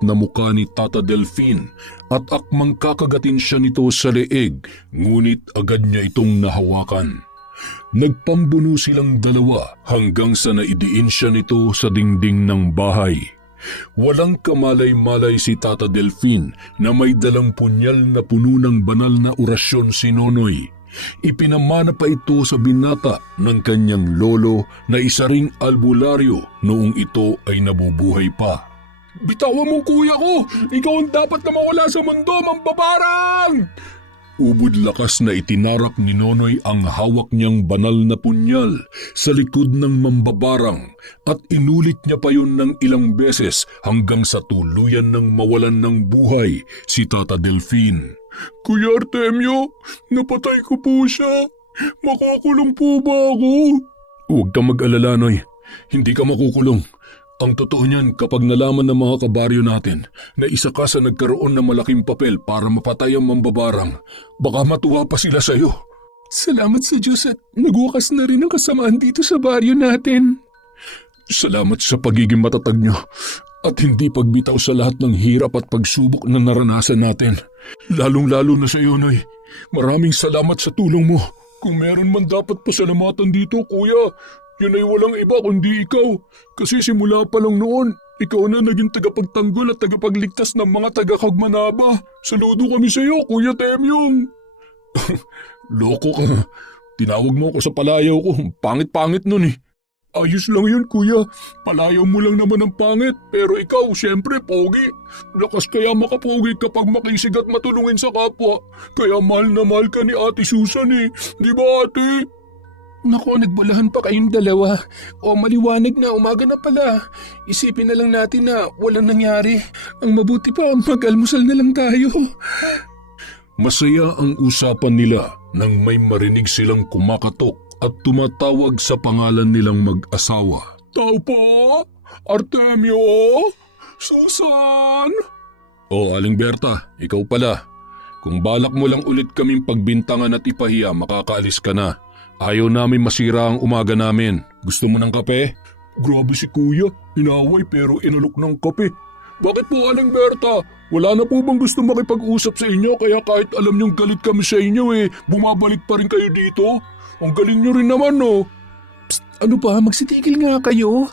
na muka ni Tata Delfin at akmang kakagatin siya nito sa leeg, ngunit agad niya itong nahawakan. Nagpambuno silang dalawa hanggang sa naidiin siya nito sa dingding ng bahay. Walang kamalay-malay si Tata Delfin na may dalang punyal na puno ng banal na orasyon si Nonoy. Ipinamana pa ito sa binata ng kanyang lolo na isa ring albularyo noong ito ay nabubuhay pa. Bitawan mong kuya ko! Ikaw ang dapat na mawala sa mundo, mambabarang! Ubod lakas na itinarak ni Nonoy ang hawak niyang banal na punyal sa likod ng mambabarang at inulit niya pa yun ng ilang beses hanggang sa tuluyan ng mawalan ng buhay si Tata Delfin. Kuya Artemio, napatay ko po siya. Makakulong po ba ako? Huwag kang mag-alala, Noy. Hindi ka makukulong. Ang totoo niyan kapag nalaman ng mga kabaryo natin na isa ka sa nagkaroon ng malaking papel para mapatay ang mambabarang, baka matuwa pa sila sa'yo. Salamat sa Diyos at nagwakas na rin ang kasamaan dito sa baryo natin. Salamat sa pagiging matatag niyo. At hindi pagbitaw sa lahat ng hirap at pagsubok na naranasan natin. Lalong-lalo na sa iyo, Nay. Maraming salamat sa tulong mo. Kung meron man dapat pasalamatan dito, Kuya, yun ay walang iba kundi ikaw. Kasi simula pa lang noon, ikaw na naging tagapagtanggol at tagapagligtas ng mga taga-Kagmanaba. Saludo kami sa iyo, Kuya Temyong. Loko ka. Tinawag mo ako sa palayaw ko. Pangit-pangit nun eh. Ayos lang yun, Kuya. Palayaw mo lang naman ang pangit. Pero ikaw, siyempre, pogi. Lakas kaya makapogi kapag makisig at matulungin sa kapwa. Kaya mahal na mahal ka ni Ate Susan eh. Di ba, ate? Naku, nagbulahan pa kayong dalawa. O maliwanag na, umaga na pala. Isipin na lang natin na walang nangyari. Ang mabuti pa, mag-almusal na lang tayo. Masaya ang usapan nila nang may marinig silang kumakatok at tumatawag sa pangalan nilang mag-asawa. Tao po? Artemio? Susan? O Aling Berta, ikaw pala. Kung balak mo lang ulit kaming pagbintangan at ipahiya, makakaalis ka na. Ayaw namin masira ang umaga namin. Gusto mo ng kape? Grabe si Kuya, inaway pero inalok ng kape. Bakit po, Aling Berta? Wala na po bang gusto makipag-usap sa inyo kaya kahit alam niyong galit kami sa inyo bumabalik pa rin kayo dito? Ang galing niyo rin naman, no? Psst, ano ba? Magsitigil nga kayo.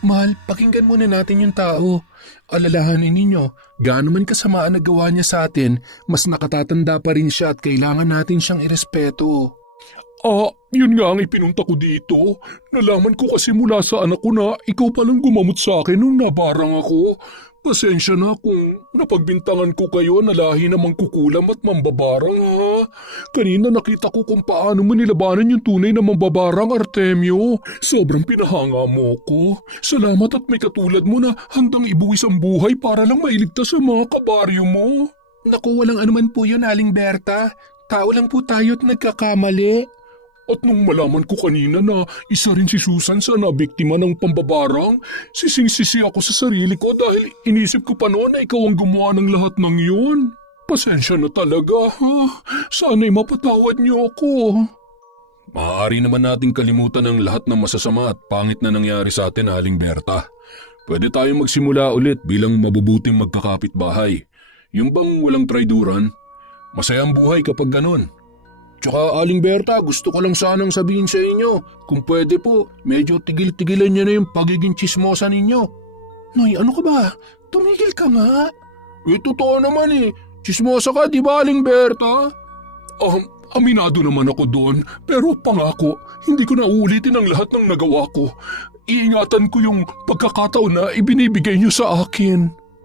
Mahal, pakinggan muna natin yung tao. Alalahanin ninyo, gaano man kasama ang nagawa niya sa atin, mas nakatatanda pa rin siya at kailangan natin siyang irespeto. Yun nga ang ipinunta ko dito. Nalaman ko kasi mula sa anak ko na ikaw palang gumamot sa akin nung nabarang ako. Pasensya na kung napagbintangan ko kayo na lahi namang kukulam at mambabarang ha. Kanina nakita ko kung paano mo nilabanan yung tunay na mambabarang, Artemio. Sobrang pinahanga mo ko. Salamat at may katulad mo na handang ibuwis ang buhay para lang mailigtas sa mga kabaryo mo. Naku, walang anuman po yun, Aling Berta. Tao lang po tayo at nagkakamali. At nung malaman ko kanina na isa rin si Susan sa nabiktima ng pambabarang, sising-sisi ako sa sarili ko dahil inisip ko pa noon na ikaw ang gumawa ng lahat ng yun. Pasensya na talaga ha. Sana'y mapatawad niyo ako. Maaari naman nating kalimutan ang lahat ng masasama at pangit na nangyari sa atin, Aling Berta. Pwede tayong magsimula ulit bilang mabubuting magkakapitbahay. Yung bang walang traiduran? Masaya ang buhay kapag ganun. Tsaka Aling Berta, gusto ko lang sanang sabihin sa inyo, kung pwede po, medyo tigil-tigilan niyo na yung pagiging chismosa ninyo. Noy, ano ka ba? Tumigil ka nga. Totoo naman Chismosa ka, di ba, Aling Berta? Aminado naman ako doon, pero pangako, hindi ko na uulitin ang lahat ng nagawa ko. Iingatan ko yung pagkakataon na ibinibigay niyo sa akin.